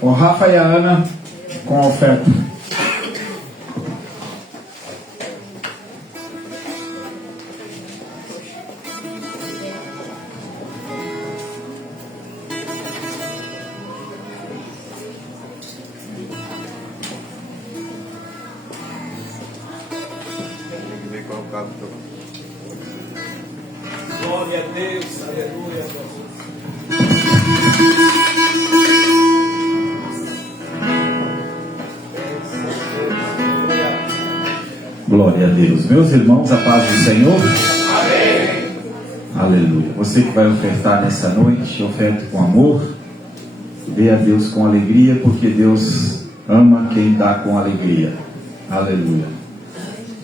O Rafa e a Ana com a oferta. Glória a Deus, aleluia. Glória a Deus. Meus irmãos, a paz do Senhor. Amém. Aleluia. Você que vai ofertar nessa noite, oferte com amor. Dê a Deus com alegria, porque Deus ama quem dá com alegria. Aleluia.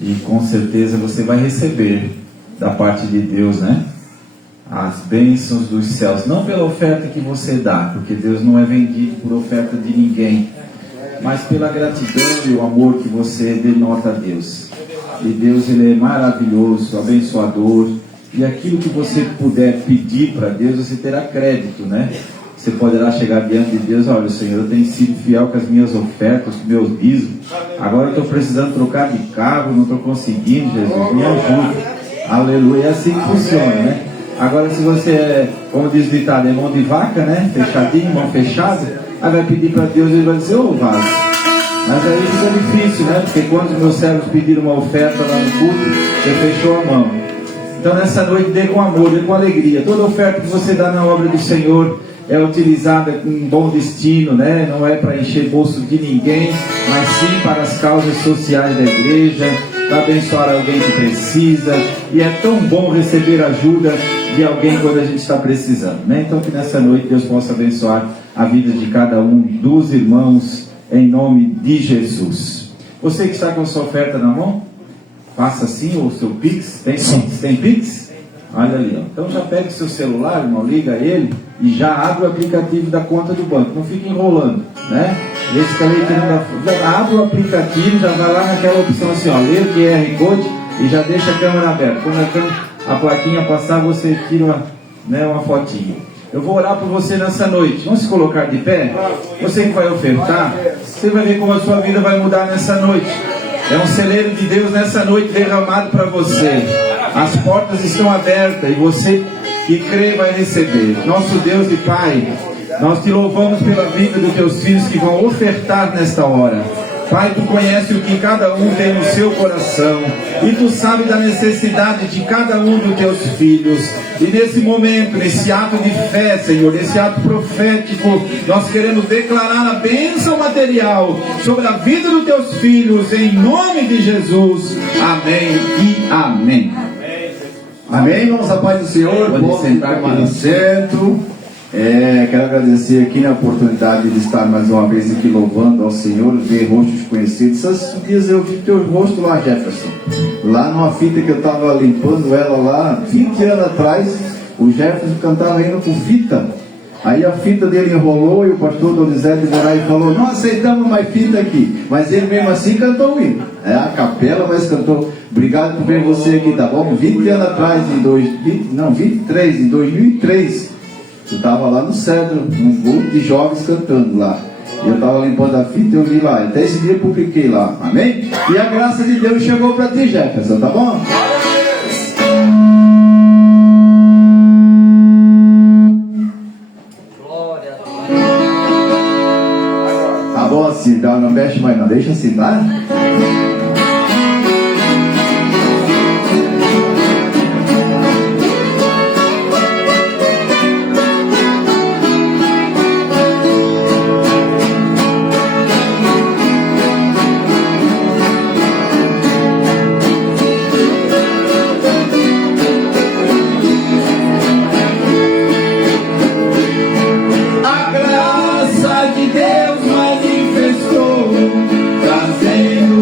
E com certeza você vai receber da parte de Deus, né? As bênçãos dos céus. Não pela oferta que você dá, porque Deus não é vendido por oferta de ninguém, mas pela gratidão e o amor que você denota a Deus. E Deus, Ele é maravilhoso, abençoador. E aquilo que você puder pedir para Deus, você terá crédito, né? Você poderá chegar diante de Deus: olha, Senhor, eu tenho sido fiel com as minhas ofertas, com os meus dízimos. Agora eu estou precisando trocar de carro, não estou conseguindo, Jesus, me ajude. Aleluia. É assim que funciona, né? Agora, se você é, como diz o ditado, é mão de vaca, né? Fechadinho, mão fechada, aí vai pedir para Deus e ele vai dizer: ô vaso. Mas aí fica difícil, né? Porque quando os meus servos pediram uma oferta lá no culto, você fechou a mão. Então nessa noite dê com amor, dê com alegria. Toda oferta que você dá na obra do Senhor é utilizada com um bom destino, né? Não é para encher bolso de ninguém, mas sim para as causas sociais da igreja, para abençoar alguém que precisa. E é tão bom receber ajuda de alguém quando a gente está precisando, né? Então que nessa noite Deus possa abençoar a vida de cada um dos irmãos, em nome de Jesus. Você que está com a sua oferta na mão, faça assim, ou o seu Pix. Tem Pix? Tem Pix? Olha ali, ó. Então já pega o seu celular, irmão, liga ele e já abre o aplicativo da conta do banco. Não fica enrolando, né? Esse que a leitura abre o aplicativo, já vai lá naquela opção assim, ó, lê o QR Code e já deixa a câmera aberta. Quando a plaquinha passar, você tira uma fotinha. Eu vou orar por você nessa noite. Vamos se colocar de pé? Você que vai ofertar, você vai ver como a sua vida vai mudar nessa noite. É um celeiro de Deus nessa noite derramado para você. As portas estão abertas e você que crê vai receber. Nosso Deus e Pai, nós te louvamos pela vida dos teus filhos que vão ofertar nesta hora. Pai, tu conhece o que cada um tem no seu coração e tu sabe da necessidade de cada um dos teus filhos. E nesse momento, nesse ato de fé, Senhor, nesse ato profético, nós queremos declarar a bênção material sobre a vida dos teus filhos, em nome de Jesus. Amém e amém. Amém, irmãos, a paz do Senhor. Pode sentar aqui no centro. Quero agradecer aqui a oportunidade de estar mais uma vez aqui louvando ao Senhor, ver rostos conhecidos. Esses dias eu vi teu rosto lá, Jefferson, lá numa fita que eu estava limpando ela lá 20 anos atrás. O Jefferson cantava ainda com fita, aí a fita dele enrolou e o pastor Donizete Moraes falou: não aceitamos mais fita aqui, mas ele mesmo assim cantou o hino, a capela, mas cantou. Obrigado por ver você aqui, tá bom? 20 anos atrás, em 2003, eu estava lá no Cedro, num grupo de jovens cantando lá. Eu estava limpando a fita e eu vi lá. Até esse dia eu publiquei lá. Amém? E a graça de Deus chegou para ti, Jefferson, tá bom? Glória a Deus. Tá bom assim, tá? Não mexe mais não. Deixa assim, tá? A graça de Deus manifestou, trazendo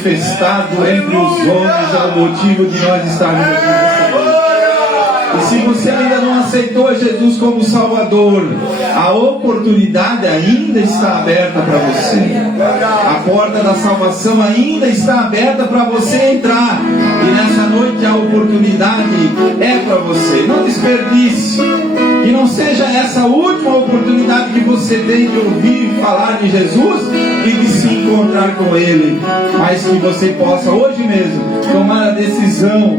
manifestado entre os homens, é o motivo de nós estarmos aqui nessa noite. E se você ainda não aceitou Jesus como Salvador, a oportunidade ainda está aberta para você. A porta da salvação ainda está aberta para você entrar. E nessa noite a oportunidade é para você. Não desperdice. Que não seja essa a última oportunidade que você tem de ouvir falar de Jesus e de se encontrar com Ele. Mas que você possa hoje mesmo tomar a decisão,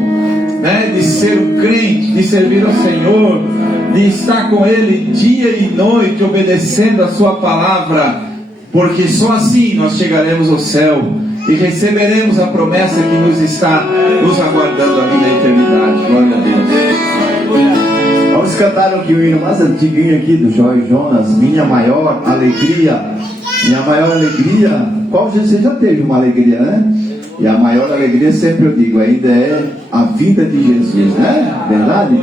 de ser um crente, de servir ao Senhor, de estar com Ele dia e noite, obedecendo a Sua palavra, porque só assim nós chegaremos ao céu e receberemos a promessa que nos está nos aguardando ali na eternidade. Glória a Deus. Vamos cantar aqui o hino mais antiguinho aqui do Joy Jonas, Minha Maior Alegria. Minha maior alegria, qual você já teve uma alegria, né? E a maior alegria, sempre eu digo, ainda é a vida de Jesus, né? Verdade?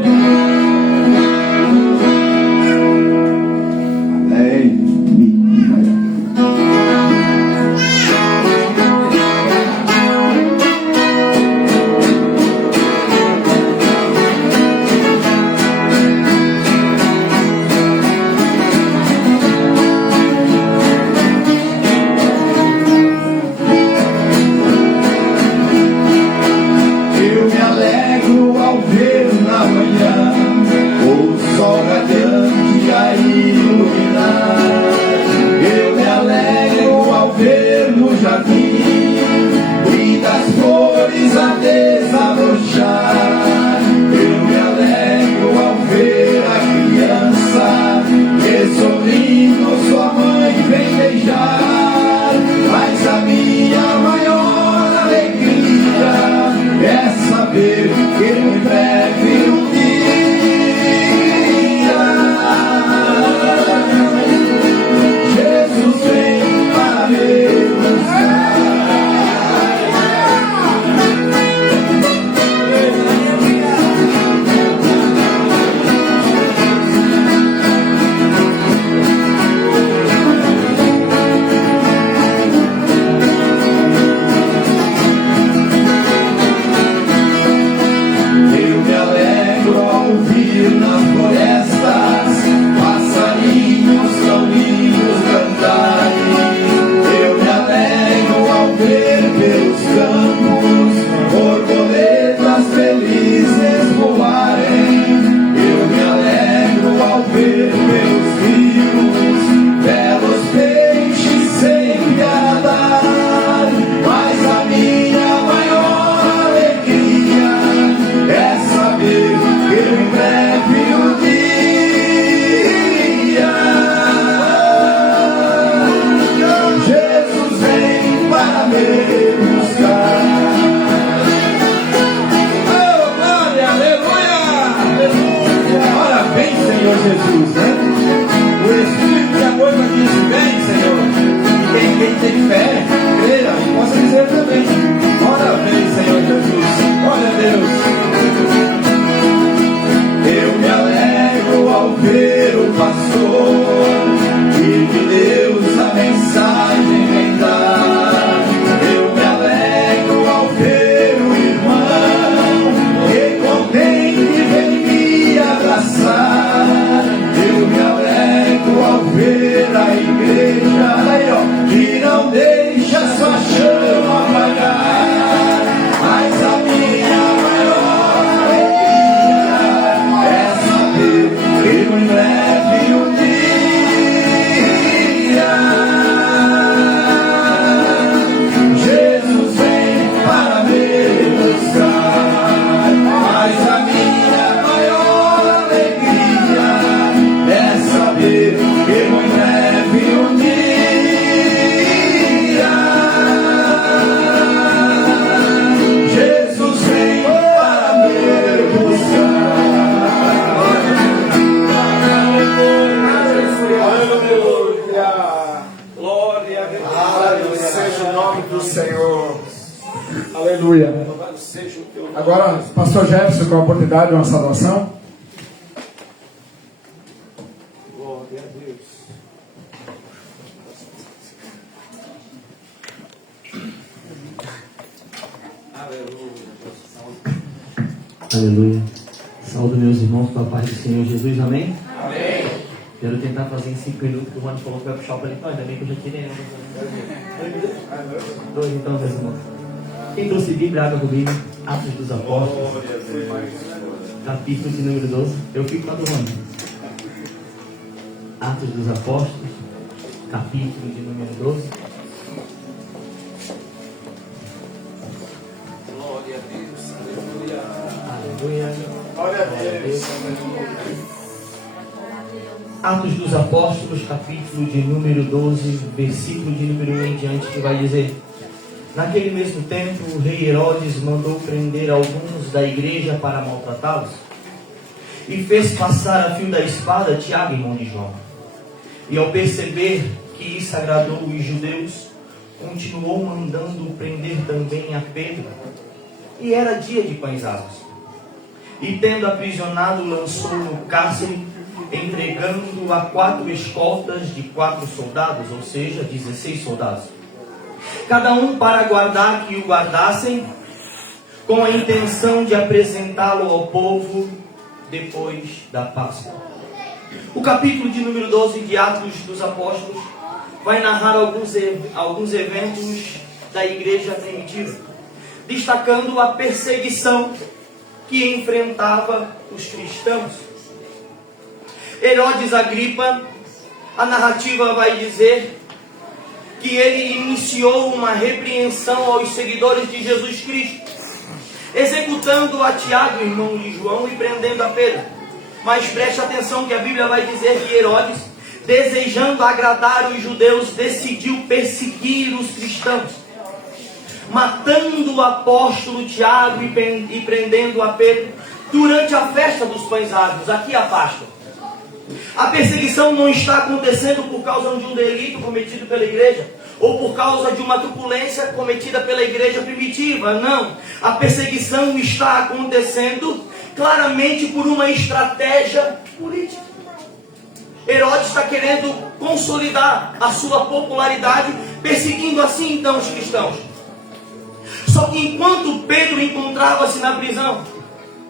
Agora, pastor Jefferson, com a oportunidade de uma saudação. Glória a Deus. Aleluia. Saúdo meus irmãos com a paz do Senhor Jesus, amém? Amém. Quero tentar fazer em 5 minutos, que o Rony falou que vai puxar o paletó, ainda bem que eu já tirei. 2 então, meus irmãos. Quem trouxe Bíblia, água comigo? Atos dos Apóstolos, capítulo de número 12. Eu fico lá do Rony. Atos dos Apóstolos, capítulo de número 12. Glória a Deus. Aleluia. Aleluia. Glória a Deus. Atos dos Apóstolos, capítulo de número 12, versículo de número 1 em diante, que vai dizer: naquele mesmo tempo, o rei Herodes mandou prender alguns da igreja para maltratá-los, e fez passar a fio da espada Tiago, irmão de João. E ao perceber que isso agradou os judeus, continuou mandando prender também a Pedro. E era dia de pães asmos. E tendo aprisionado, lançou no cárcere, entregando a 4 escoltas de 4 soldados, ou seja, 16 soldados, cada um para guardar que o guardassem, com a intenção de apresentá-lo ao povo depois da Páscoa. O capítulo de número 12 de Atos dos Apóstolos vai narrar alguns eventos da igreja primitiva, destacando a perseguição que enfrentava os cristãos. Herodes Agripa, a narrativa vai dizer que ele iniciou uma repreensão aos seguidores de Jesus Cristo, executando a Tiago, irmão de João, e prendendo a Pedro. Mas preste atenção que a Bíblia vai dizer que Herodes, desejando agradar os judeus, decidiu perseguir os cristãos, matando o apóstolo Tiago e prendendo a Pedro durante a festa dos pães asmos, aqui a Páscoa. A perseguição não está acontecendo por causa de um delito cometido pela igreja, ou por causa de uma truculência cometida pela igreja primitiva. Não. A perseguição está acontecendo claramente por uma estratégia política. Herodes está querendo consolidar a sua popularidade, perseguindo assim então os cristãos. Só que enquanto Pedro encontrava-se na prisão,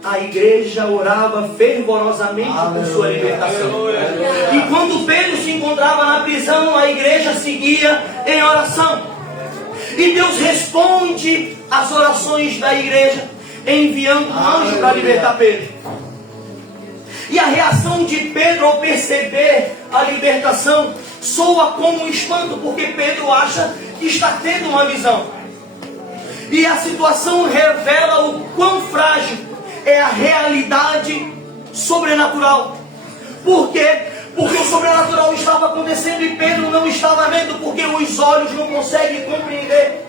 a igreja orava fervorosamente por sua libertação. Enquanto Pedro se encontrava na prisão, a igreja seguia em oração. E Deus responde às orações da igreja, enviando um anjo para libertar Pedro. E a reação de Pedro ao perceber a libertação soa como um espanto, porque Pedro acha que está tendo uma visão. E a situação revela o quão frágil é a realidade sobrenatural. Por quê? Porque o sobrenatural estava acontecendo e Pedro não estava vendo, porque os olhos não conseguem compreender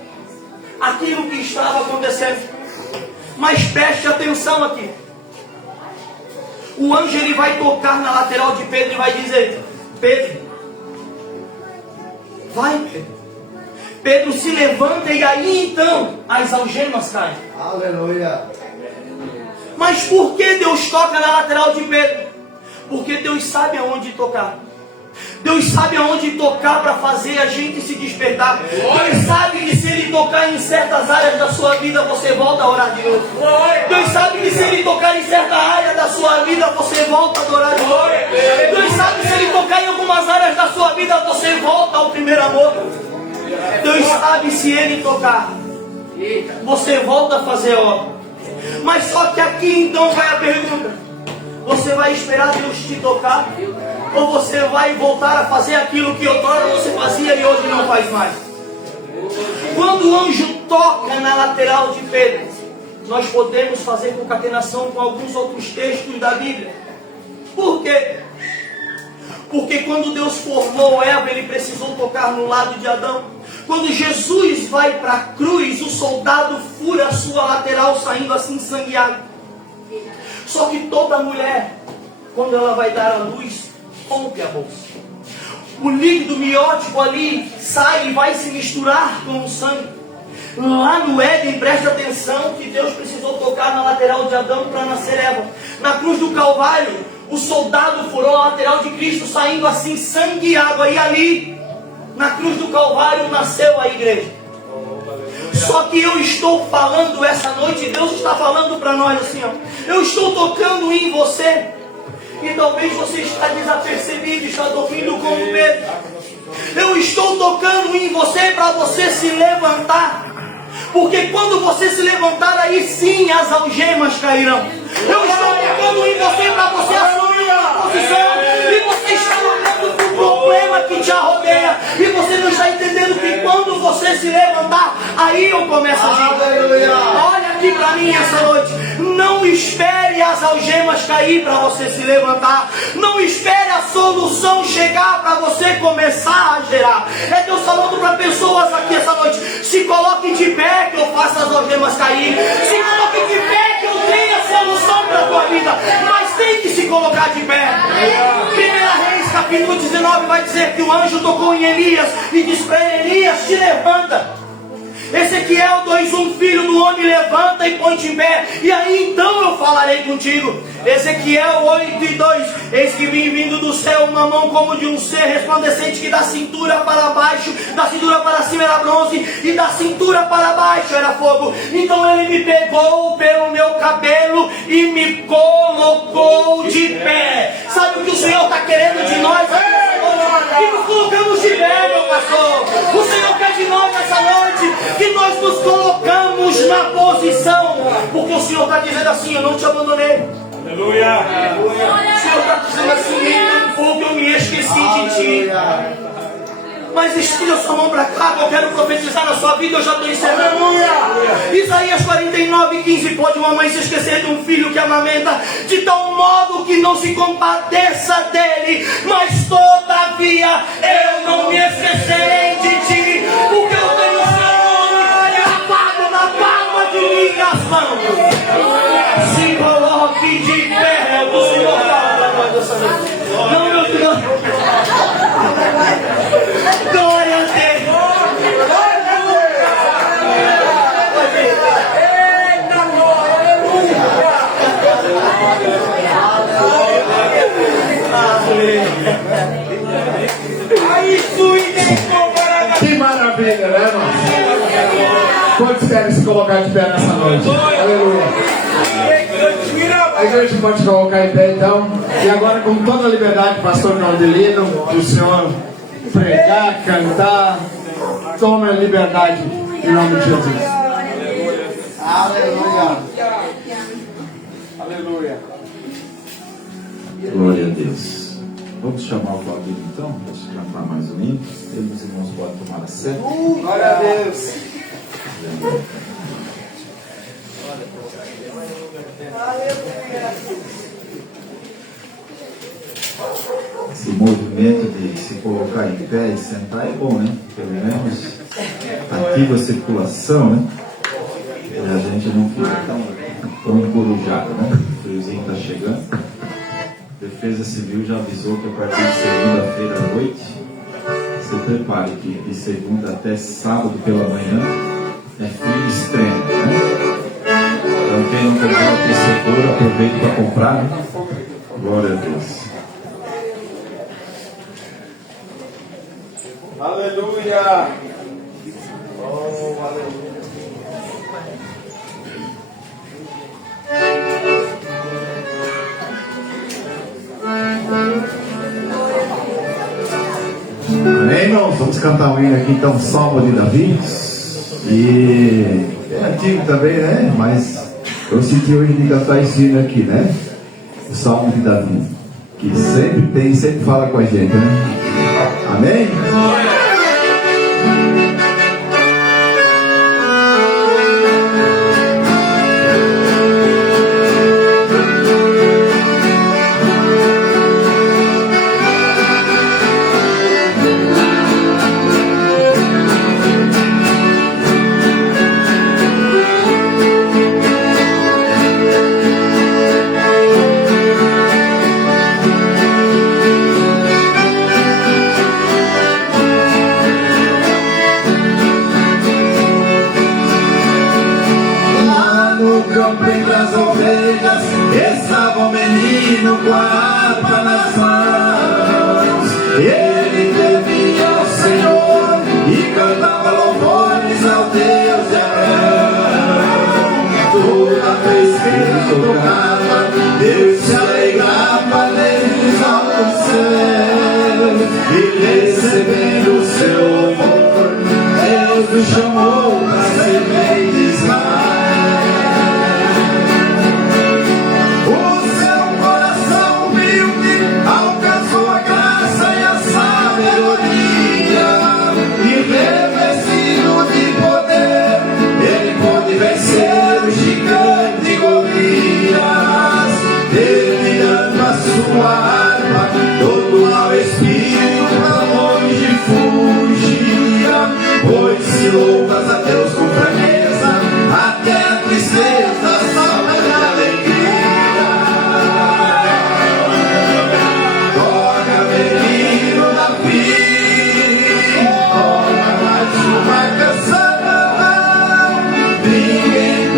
aquilo que estava acontecendo. Mas preste atenção aqui. O anjo ele vai tocar na lateral de Pedro e vai dizer: Pedro, vai Pedro. Pedro se levanta e aí então as algemas caem. Aleluia. Mas por que Deus toca na lateral de Pedro? Porque Deus sabe aonde tocar. Deus sabe aonde tocar para fazer a gente se despertar. Deus sabe que se Ele tocar em certas áreas da sua vida, você volta a orar de novo. Deus sabe que se Ele tocar em certa área da sua vida, você volta a adorar de novo. Deus sabe que se Ele tocar em algumas áreas da sua vida, você volta ao primeiro amor. Deus sabe se Ele tocar, você volta a fazer obra. Mas só que aqui então vai a pergunta: você vai esperar Deus te tocar? Ou você vai voltar a fazer aquilo que outrora você fazia e hoje não faz mais? Quando o anjo toca na lateral de Pedro, nós podemos fazer concatenação com alguns outros textos da Bíblia. Por quê? Porque quando Deus formou Eva, Ele precisou tocar no lado de Adão. Quando Jesus vai para a cruz, o soldado fura a sua lateral, saindo assim sangueado. Só que toda mulher, quando ela vai dar à luz, rompe a bolsa. O líquido miótico ali sai e vai se misturar com o sangue. Lá no Éden, preste atenção que Deus precisou tocar na lateral de Adão para nascer Eva. Na cruz do Calvário, o soldado furou a lateral de Cristo, saindo assim sangueado. E ali, na cruz do Calvário, nasceu a igreja. Só que eu estou falando essa noite, Deus está falando para nós assim, ó. Eu estou tocando em você. E talvez você está desapercebido, está dormindo como Pedro. Eu estou tocando em você para você se levantar. Porque quando você se levantar, aí sim as algemas cairão. Eu estou tocando em você para você assumir uma posição. E você está olhando para o problema que te rodeia. E você não está entendendo que quando você se levantar, aí eu começo a dizer. Olha aqui para mim essa noite. Não espere as algemas cair para você se levantar. Não espere a solução chegar para você começar a gerar. É Deus falando para pessoas aqui essa noite. Se coloque de pé que eu faça as algemas cair. Se coloque de pé que eu tenha solução para a tua vida. Mas tem que se colocar de pé. 1 Reis capítulo 19 vai dizer que o anjo tocou em Elias e disse para ele: Elias, te levanta. Ezequiel 2:1, filho do homem, levanta e põe-te em pé, e aí então eu falarei contigo. Ezequiel 8:2, eis que vim vindo do céu uma mão como de um ser resplandecente, que da cintura para baixo, da cintura para cima era bronze, e da cintura para baixo era fogo. Então ele me pegou pelo meu cabelo e me colocou de pé. Sabe o que o Senhor está querendo de nós? Que nos colocamos de pé, meu pastor. O Senhor quer de nós essa noite que nós nos colocamos na posição, porque o Senhor está dizendo assim: eu não te abandonei. Aleluia. O Senhor está dizendo assim: nem um pouco eu me esqueci de ti. Mas estira sua mão para cá, que eu quero profetizar na sua vida. Eu já estou encerrando. Isaías 49:15. Pode uma mãe se esquecer de um filho que amamenta, de tal modo que não se compadeça dele, mas todavia eu não me esquecerei de ti, porque eu tenho o Senhor gravado na palma de minhas mãos. Se coloque de pé, o Senhor fala para nós essa noite. Não, meu Deus. Glória a Deus. Eita, Que maravilha, né, irmão? Quantos querem se colocar de pé nessa noite? Aleluia. A igreja pode colocar em pé então. E agora, com toda a liberdade, pastor Claudelino, o senhor pregar, cantar, tome a liberdade em nome de Jesus. Aleluia. Aleluia. Glória a Deus. Vamos chamar o Claudinho então, para cantar mais um hino. Os irmãos podem tomar assento. Glória a Deus. Esse movimento de se colocar em pé e sentar é bom, né? Pelo menos ativa a circulação, né? E a gente não fica tão encorujado, né? O friozinho está chegando. A Defesa Civil já avisou que a partir de segunda-feira à noite, se prepare que de segunda até sábado pela manhã é frio extremo, né? Então quem não comprou aquecedor, aproveita para comprar, né? Glória a Deus. Aleluia. Amém, irmãos? Vamos cantar um hino aqui então, Salmo de Davi. E é antigo também, né? Mas eu senti hoje de cantar esse hino aqui, né? O Salmo de Davi, que sempre fala com a gente, né? Amém? Ele temia o Senhor e cantava louvores ao Deus de Abraão.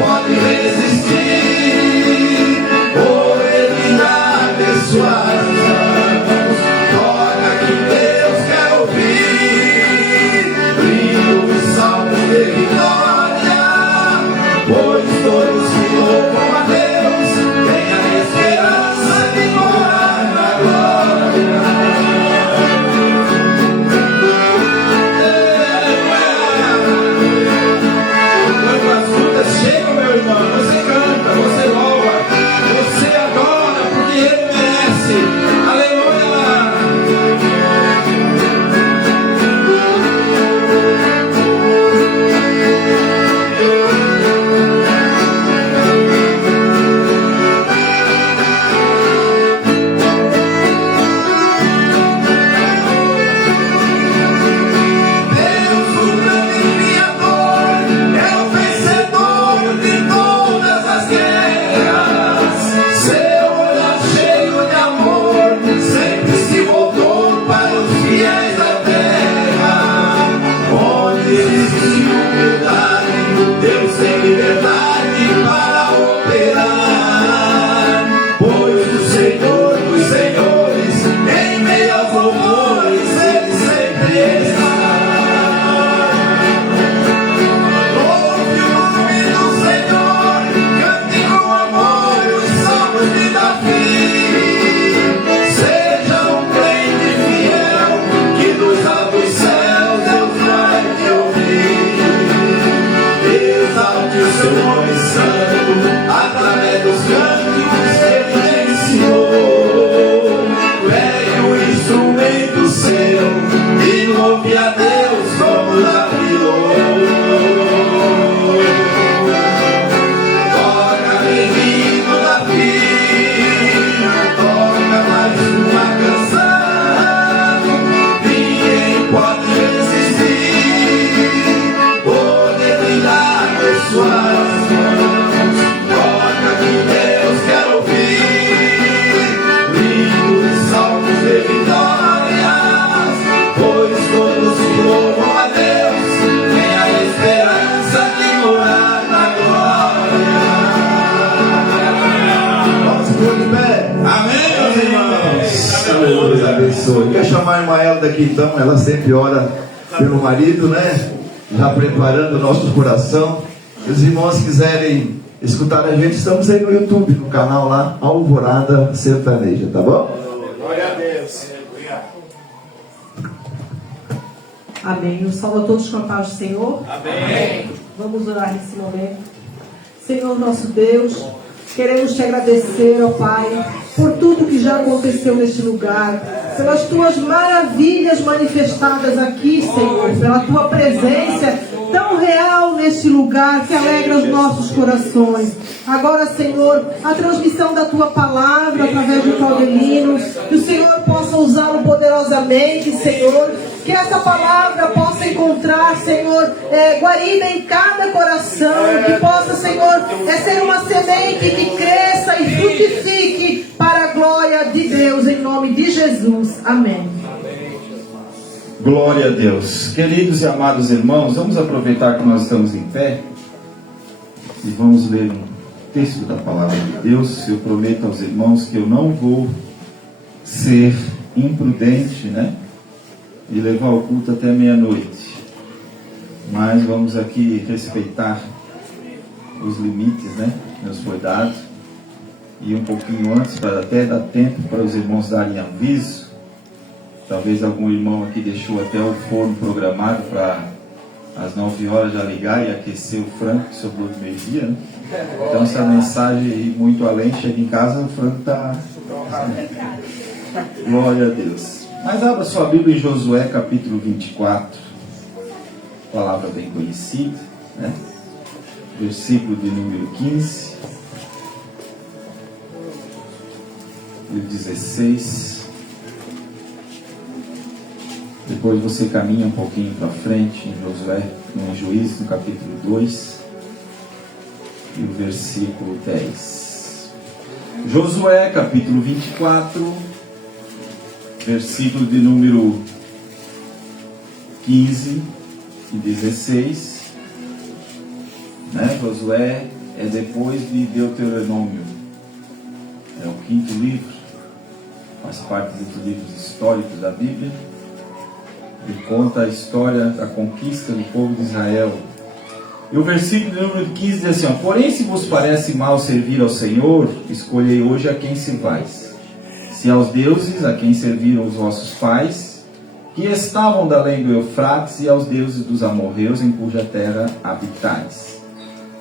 pode resistir, por Ele nada é suas mãos. Toca que Deus quer ouvir, brindos, salmos de vitória, pois todos que louvam a Deus têm a esperança de morar na glória. Quando as lutas chegam, meu irmão, você canta, você louva, você adora, porque Ele merece. Aleluia! Deus, o grande Criador, é o vencedor de todas as guerras. Seu olhar cheio de amor sempre se voltou para os fiéis da terra. Onde existe humildade, Deus tem liberdade para operar. Pois o Senhor dos senhores, em meio aos louvores, Ele sempre está. Louve o nome do Senhor, cante com amor os salmos de Davi. Seja um crente fiel, que dos altos céus Deus vai te ouvir. Exalte o seu nome santo, através dos cânticos que Ele te ensinou. Pegue um instrumento seu e louve a Deus como Davi louvou. Toca, menino Davi, toca mais uma canção. Ninguém pode resistir, poder brilhar nas suas mãos. Toca que Deus quer ouvir, lindos salmos de vitórias, pois todos que louvam a Deus têm a esperança de morar na glória. Vamos por de pé. Amém, meus irmãos. Deus abençoe. Quer chamar a irmã Elda aqui então? Ela sempre ora pelo marido, né? Já preparando o nosso coração. Se os irmãos quiserem escutar a gente, estamos aí no YouTube, no canal lá, Alvorada Sertaneja, tá bom? Glória a Deus. Amém. Eu salvo a todos com a paz do Senhor. Amém. Vamos orar nesse momento. Senhor nosso Deus, queremos te agradecer, ó Pai, por tudo que já aconteceu neste lugar, pelas tuas maravilhas manifestadas aqui, Senhor, pela tua presença tão real neste lugar que alegra os nossos corações. Agora, Senhor, a transmissão da tua palavra através do Claudelino, que o Senhor possa usá-lo poderosamente, Senhor, que essa palavra possa encontrar, Senhor, guarida em cada coração, que possa, Senhor, ser uma semente que cresça e frutifique para a glória de Deus, em nome de Jesus. Amém. Glória a Deus. Queridos e amados irmãos, vamos aproveitar que nós estamos em pé e vamos ler um texto da palavra de Deus. Eu prometo aos irmãos que eu não vou ser imprudente, né? E levar o culto até meia-noite. Mas vamos aqui respeitar os limites, né? Que nos foi dado. E um pouquinho antes, para até dar tempo para os irmãos darem aviso. Talvez algum irmão aqui deixou até o forno programado para às 9 horas já ligar e aquecer o frango que sobrou do meio-dia, né? Então essa mensagem ir muito além, chega em casa, o frango está... Glória a Deus. Mas abra sua Bíblia em Josué capítulo 24. Palavra bem conhecida, né? Versículo de número 15 e 16. Depois você caminha um pouquinho para frente em Josué, em Juízes, no capítulo 2 e o versículo 10. Josué capítulo 24, versículo de número 15 e 16. Josué é depois de Deuteronômio. É o 5º livro, faz parte dos livros históricos da Bíblia, e conta a história da conquista do povo de Israel. E o versículo número 15 diz assim, ó, porém se vos parece mal servir ao Senhor, escolhei hoje a quem servais. Se aos deuses a quem serviram os vossos pais, que estavam da além do Eufrates, e aos deuses dos amorreus em cuja terra habitais.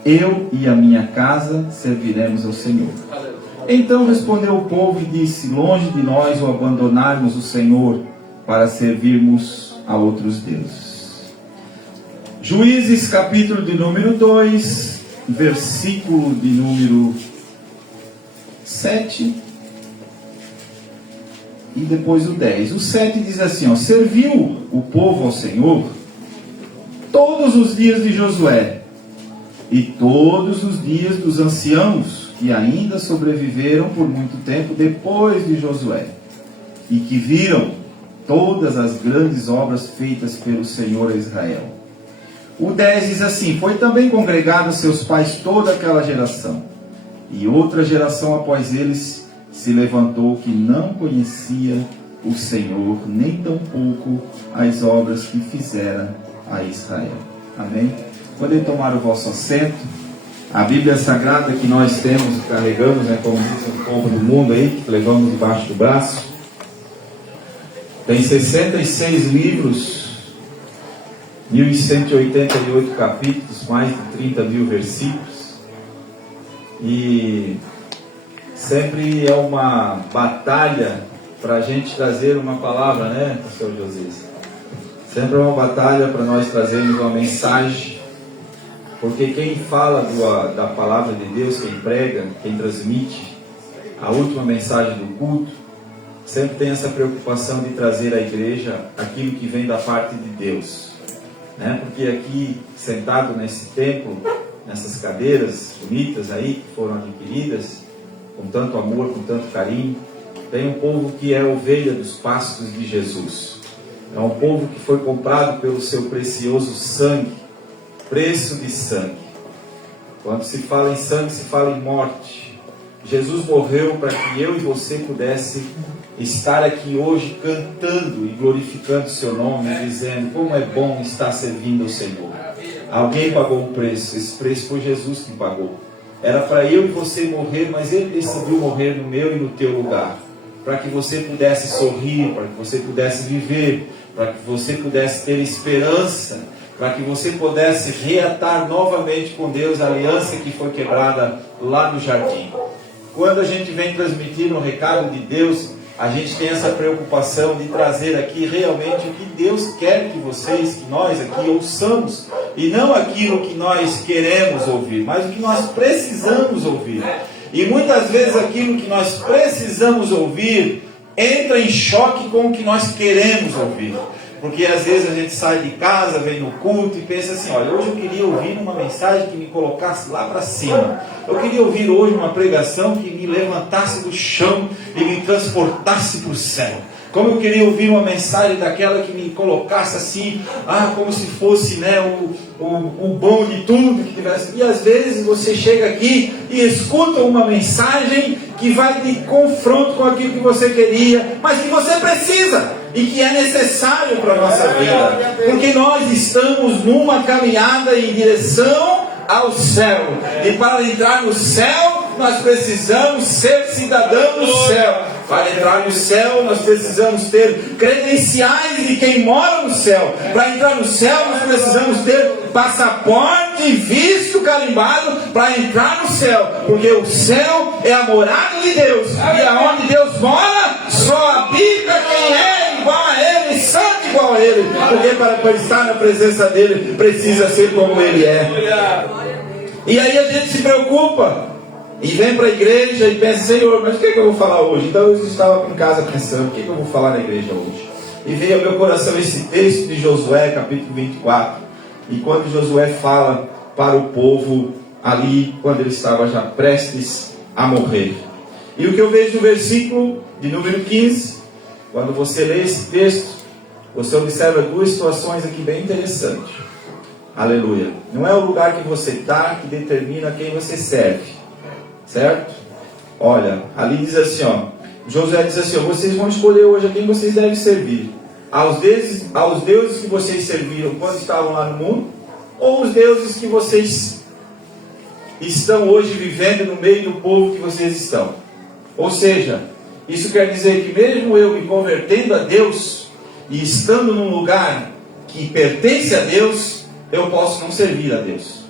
Eu e a minha casa serviremos ao Senhor. Então respondeu o povo e disse, longe de nós o abandonarmos o Senhor para servirmos a outros deuses. Juízes, capítulo de número 2, versículo de número 7 e depois o 10. O 7 diz assim, ó, serviu o povo ao Senhor todos os dias de Josué e todos os dias dos anciãos que ainda sobreviveram por muito tempo depois de Josué e que viram todas as grandes obras feitas pelo Senhor a Israel. O 10 diz assim, foi também congregado seus pais toda aquela geração, e outra geração após eles se levantou que não conhecia o Senhor, nem tampouco as obras que fizera a Israel. Amém? Podem tomar o vosso assento. A Bíblia Sagrada que nós temos, carregamos, como diz o povo do mundo aí, que levamos debaixo do braço, tem 66 livros, 1.188 capítulos, mais de 30 mil versículos, e sempre é uma batalha para a gente trazer uma palavra, né, pastor José? Sempre é uma batalha para nós trazermos uma mensagem, porque quem fala da palavra de Deus, quem prega, quem transmite a última mensagem do culto, sempre tem essa preocupação de trazer à igreja aquilo que vem da parte de Deus. Porque aqui, sentado nesse templo, nessas cadeiras bonitas aí, que foram adquiridas, com tanto amor, com tanto carinho, tem um povo que é ovelha dos pastos de Jesus. É um povo que foi comprado pelo seu precioso sangue, preço de sangue. Quando se fala em sangue, se fala em morte. Jesus morreu para que eu e você pudesse estar aqui hoje cantando e glorificando o seu nome, dizendo como é bom estar servindo ao Senhor. Alguém pagou um preço, esse preço foi Jesus que pagou. Era para eu e você morrer, mas Ele decidiu morrer no meu e no teu lugar, para que você pudesse sorrir, para que você pudesse viver, para que você pudesse ter esperança, para que você pudesse reatar novamente com Deus a aliança que foi quebrada lá no jardim. Quando a gente vem transmitir um recado de Deus, a gente tem essa preocupação de trazer aqui realmente o que Deus quer que vocês, que nós aqui ouçamos, e não aquilo que nós queremos ouvir, mas o que nós precisamos ouvir. E muitas vezes aquilo que nós precisamos ouvir entra em choque com o que nós queremos ouvir. Porque às vezes a gente sai de casa, vem no culto e pensa assim, olha, hoje eu queria ouvir uma mensagem que me colocasse lá para cima. Eu queria ouvir hoje uma pregação que me levantasse do chão e me transportasse para o céu. Como eu queria ouvir uma mensagem daquela que me colocasse assim, como se fosse o bom de tudo que tivesse. E às vezes você chega aqui e escuta uma mensagem que vai de confronto com aquilo que você queria, mas que você precisa e que é necessário para a nossa vida, porque nós estamos numa caminhada em direção ao céu, e para entrar no céu nós precisamos ser cidadãos do céu. Para entrar no céu nós precisamos ter credenciais de quem mora no céu. Para entrar no céu nós precisamos ter passaporte e visto carimbado para entrar no céu, porque o céu é a morada de Deus, e aonde Deus mora só habita quem é igual a Ele, santo igual a Ele, porque para estar na presença dEle precisa ser como Ele é. E aí a gente se preocupa e vem para a igreja e pensa, Senhor, mas o que eu vou falar hoje? Então eu estava em casa pensando, o que eu vou falar na igreja hoje? E veio ao meu coração esse texto de Josué, capítulo 24, e quando Josué fala para o povo ali, quando ele estava já prestes a morrer. E o que eu vejo no versículo de número 15, quando você lê esse texto, você observa duas situações aqui bem interessantes. Aleluia. Não é o lugar que você está que determina quem você serve. Certo? Olha, ali diz assim, ó. Josué diz assim, ó, vocês vão escolher hoje a quem vocês devem servir. Aos deuses que vocês serviram quando estavam lá no mundo, ou os deuses que vocês estão hoje vivendo no meio do povo que vocês estão. Ou seja, isso quer dizer que mesmo eu me convertendo a Deus e estando num lugar que pertence a Deus, eu posso não servir a Deus.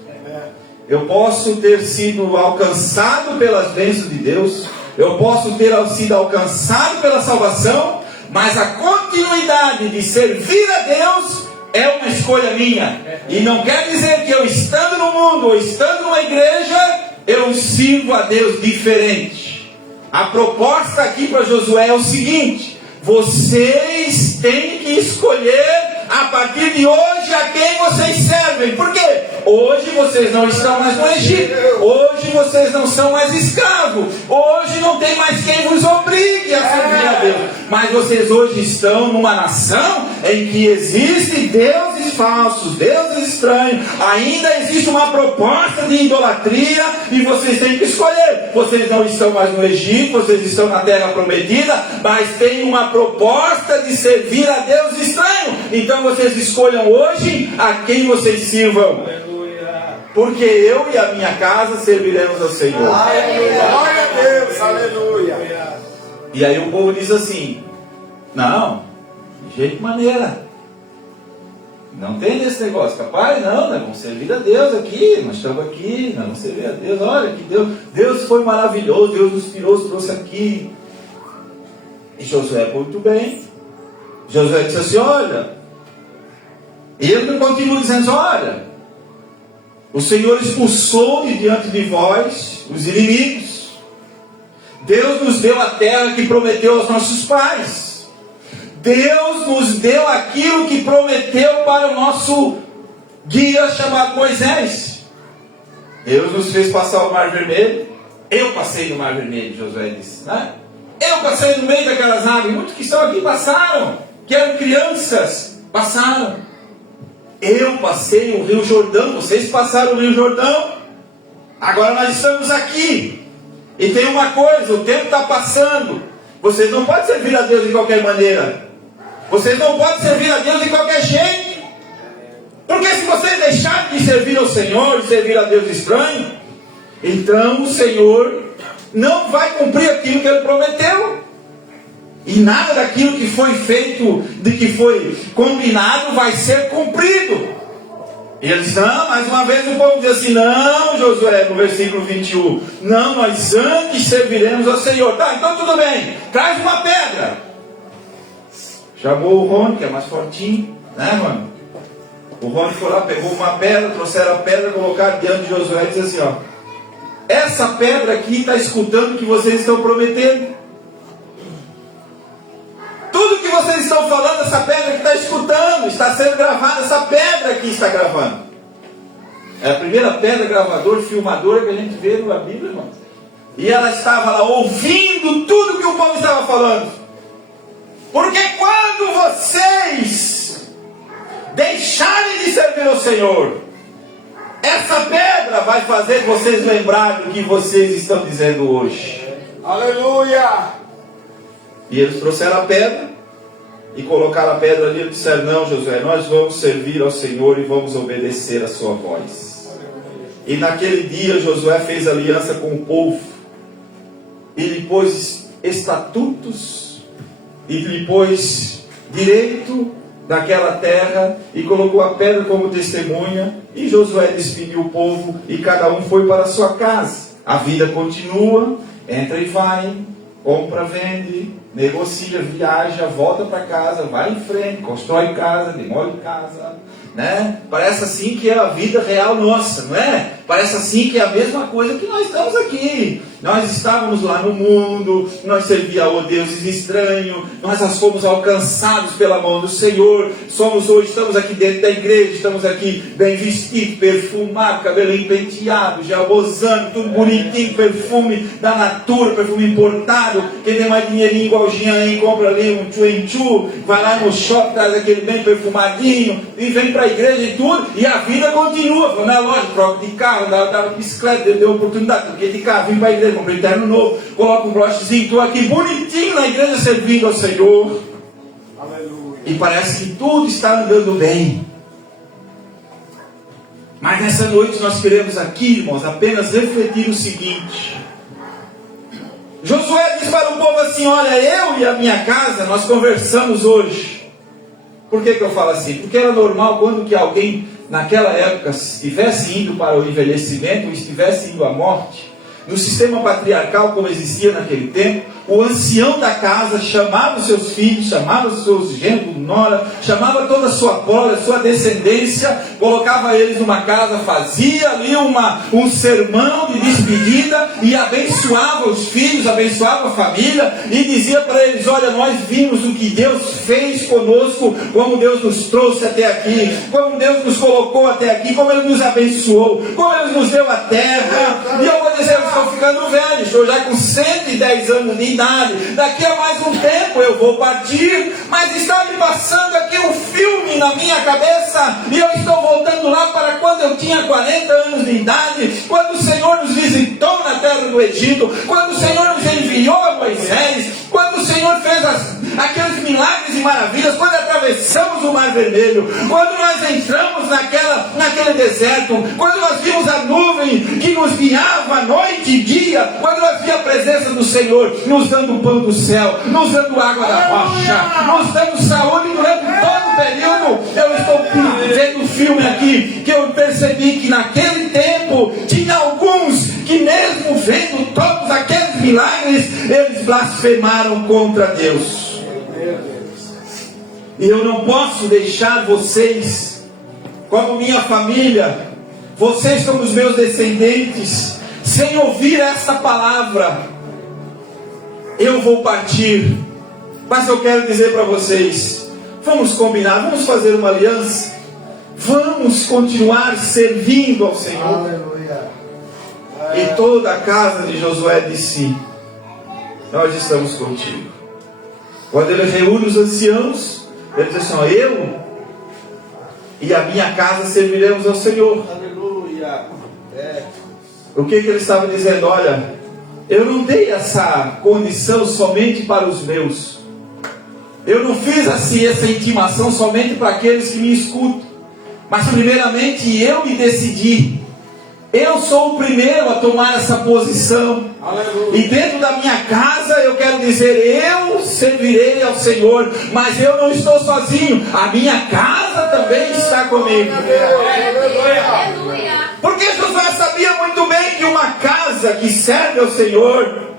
Eu posso ter sido alcançado pelas bênçãos de Deus, eu posso ter sido alcançado pela salvação, mas a continuidade de servir a Deus é uma escolha minha. E não quer dizer que eu estando no mundo ou estando numa igreja, eu sirvo a Deus diferente. A proposta aqui para Josué é o seguinte: vocês têm que escolher a partir de hoje a quem vocês servem. Por quê? Hoje vocês não estão mais no Egito. Hoje vocês não são mais escravos. Hoje não tem mais quem vos obrigue a servir a Deus. Mas vocês hoje estão numa nação em que existem deuses falsos, deuses estranhos. Ainda existe uma proposta de idolatria e vocês têm que escolher. Vocês não estão mais no Egito, vocês estão na terra prometida, mas tem uma proposta de servir a Deus estranho. Então vocês escolham hoje a quem vocês sirvam. Porque eu e a minha casa serviremos ao Senhor. Glória a Deus, aleluia. E aí o povo diz assim: não, de jeito maneira. Não tem desse negócio, capaz? Não, nós vamos servir a Deus aqui. Nós estamos aqui, nós vamos servir a Deus. Olha que Deus foi maravilhoso, Deus nos tirou, nos trouxe aqui. E Josué, muito bem. Josué disse assim: olha. E ele continua dizendo: olha, o Senhor expulsou de diante de vós os inimigos. Deus nos deu a terra que prometeu aos nossos pais. Deus nos deu aquilo que prometeu para o nosso guia chamado Moisés. Deus nos fez passar o Mar Vermelho. Eu passei no Mar Vermelho, Josué disse, né? Eu passei no meio daquelas águas. Muitos que estão aqui passaram, que eram crianças, passaram. Eu passei o Rio Jordão, vocês passaram o Rio Jordão. Agora nós estamos aqui. E tem uma coisa, o tempo está passando. Vocês não podem servir a Deus de qualquer maneira. Vocês não podem servir a Deus de qualquer jeito. Porque se vocês deixarem de servir ao Senhor, de servir a Deus estranho, então o Senhor não vai cumprir aquilo que Ele prometeu. E nada daquilo que foi feito, de que foi combinado, vai ser cumprido. E eles, não, mais uma vez o povo diz assim: não, Josué, no versículo 21, não, nós antes serviremos ao Senhor. Tá, então tudo bem, traz uma pedra. Chamou o Rony, que é mais fortinho, né, mano? O Rony foi lá, pegou uma pedra, trouxeram a pedra, colocaram diante de Josué e disse assim: ó, essa pedra aqui está escutando o que vocês estão prometendo. Tudo que vocês estão falando, essa pedra que está escutando, está sendo gravada, essa pedra aqui está gravando. É a primeira pedra gravadora, filmadora que a gente vê na Bíblia, irmão. E ela estava lá ouvindo tudo que o povo estava falando. Porque quando vocês deixarem de servir ao Senhor, essa pedra vai fazer vocês lembrar do que vocês estão dizendo hoje. Aleluia! E eles trouxeram a pedra e colocaram a pedra ali. Eles disseram: não, Josué, nós vamos servir ao Senhor e vamos obedecer a sua voz. E naquele dia Josué fez aliança com o povo e lhe pôs estatutos e lhe pôs direito daquela terra e colocou a pedra como testemunha. E Josué despediu o povo e cada um foi para a sua casa. A vida continua, entra e vai, compra, vende, negocia, viaja, volta para casa, vai em frente, constrói casa, demole casa, né? Parece assim que é a vida real nossa, não é? Parece assim que é a mesma coisa que nós estamos aqui. Nós estávamos lá no mundo, nós servíamos a deuses estranhos, nós fomos alcançados pela mão do Senhor. Estamos aqui dentro da igreja, estamos aqui bem vestidos, perfumados, cabelinho penteado, gelbosando, tudo bonitinho, perfume da Natura, perfume importado. Quem tem mais dinheirinho igual o Jean aí, compra ali um chu, vai lá no shopping, traz aquele bem perfumadinho e vem para a igreja e tudo, e a vida continua. Vou na loja, troco de carro, dava bicicleta, deu oportunidade, troquei de carro, vim para a igreja, comprei terno novo, coloco um brochezinho, estou aqui bonitinho na igreja servindo ao Senhor. Aleluia. E parece que tudo está andando bem. Mas nessa noite nós queremos aqui, irmãos, apenas refletir o seguinte. Josué diz para o povo assim: olha, eu e a minha casa, nós conversamos hoje. Por que eu falo assim? Porque era normal quando que alguém naquela época estivesse indo para o envelhecimento, ou estivesse indo à morte, no sistema patriarcal como existia naquele tempo, o ancião da casa chamava os seus filhos, chamava os seus genros, nora, chamava toda a sua prole, a sua descendência, colocava eles numa casa, fazia ali um sermão de despedida e abençoava os filhos, abençoava a família e dizia para eles: olha, nós vimos o que Deus fez conosco, como Deus nos trouxe até aqui, como Deus nos colocou até aqui, como Ele nos abençoou, como Ele nos deu a terra. E eu vou dizer, eu estou ficando velho, estou já com 110 anos de idade, daqui a mais um tempo eu vou partir, mas está me passando aqui um filme na minha cabeça, e eu estou voltando lá para quando eu tinha 40 anos de idade, quando o Senhor nos visitou na terra do Egito, quando o Senhor nos enviou a Moisés, quando o Senhor fez aqueles milagres e maravilhas, quando atravessamos o Mar Vermelho, quando nós entramos naquele deserto, quando nós vimos a nuvem que nos guiava noite e dia, quando nós vimos a presença do Senhor nos dando o pão do céu, nos dando água da rocha, nos dando saúde durante todo o período. Eu estou vendo um filme aqui que eu percebi que naquele tempo tinha alguns que, mesmo vendo todos aqueles milagres, eles blasfemaram contra Deus. E eu não posso deixar vocês, como minha família, vocês como os meus descendentes, sem ouvir essa palavra. Eu vou partir, mas eu quero dizer para vocês, vamos combinar, vamos fazer uma aliança, vamos continuar servindo ao Senhor. Aleluia. E toda a casa de Josué disse: nós estamos contigo. Quando ele reúne os anciãos, ele diz assim: ó, eu e a minha casa serviremos ao Senhor. Aleluia. O que ele estava dizendo? Olha, eu não dei essa condição somente para os meus. Eu não fiz assim essa intimação somente para aqueles que me escutam. Mas primeiramente eu me decidi. Eu sou o primeiro a tomar essa posição. Aleluia. E dentro da minha casa eu quero dizer, eu servirei ao Senhor. Mas eu não estou sozinho. A minha casa também está comigo. Aleluia. Porque Josué sabia muito bem que uma casa que serve ao Senhor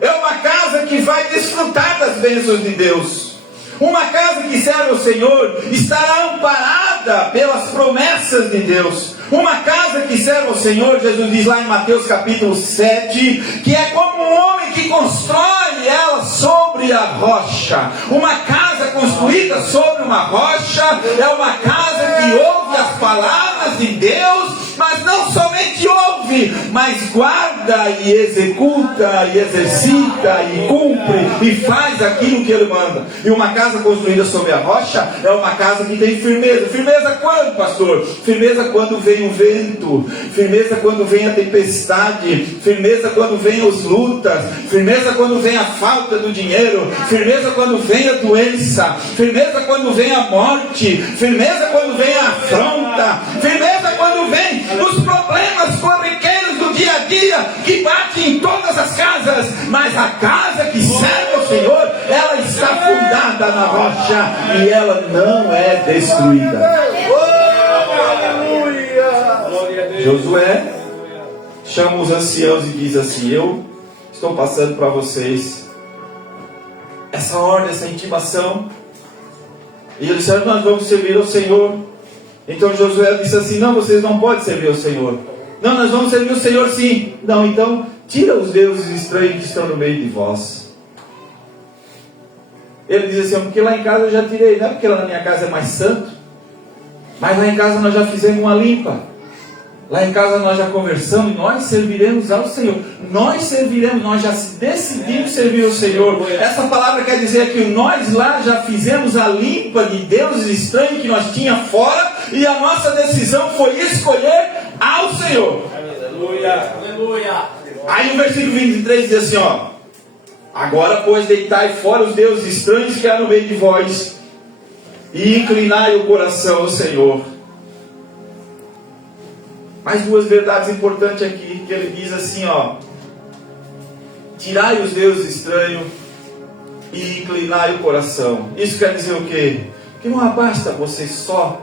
é uma casa que vai desfrutar das bênçãos de Deus. Uma casa que serve ao Senhor estará amparada pelas promessas de Deus. Uma casa que serve ao Senhor, Jesus diz lá em Mateus capítulo 7, que é como um homem que constrói ela sobre a rocha. Uma casa construída sobre uma rocha é uma casa que ouve as palavras de Deus, mas não somente ouve, mas guarda e executa e exercita e cumpre e faz aquilo que Ele manda. E uma casa construída sobre a rocha é uma casa que tem firmeza. Firmeza quando, pastor? Firmeza quando vem o vento, firmeza quando vem a tempestade, firmeza quando vem as lutas, firmeza quando vem a falta do dinheiro, firmeza quando vem a doença, firmeza quando vem a morte, firmeza quando vem a afronta, firmeza quando vem os problemas corriqueiros do dia a dia que batem em todas as casas. Mas a casa que serve ao Senhor, ela está fundada na rocha e ela não é destruída. Josué chama os anciãos e diz assim: eu estou passando para vocês essa ordem, essa intimação. E eles disseram: nós vamos servir ao Senhor. Então Josué disse assim: não, vocês não podem servir ao Senhor. Não, nós vamos servir o Senhor sim. Não, então tira os deuses estranhos que estão no meio de vós. Ele diz assim, porque lá em casa eu já tirei. Não é porque lá na minha casa é mais santo, mas lá em casa nós já fizemos uma limpa. Lá em casa nós já conversamos, nós serviremos ao Senhor. Nós serviremos, nós já decidimos servir o Senhor. Essa palavra quer dizer que nós lá já fizemos a limpa de deuses estranhos que nós tínhamos fora, e a nossa decisão foi escolher ao Senhor. Aleluia. Aleluia. Aí no versículo 23 diz assim, ó: agora pois deitai fora os deuses estranhos que há no meio de vós, e inclinai o coração ao Senhor. Mais duas verdades importantes aqui, que ele diz assim, ó: tirai os deuses estranhos e inclinai o coração. Isso quer dizer o quê? Que não basta você só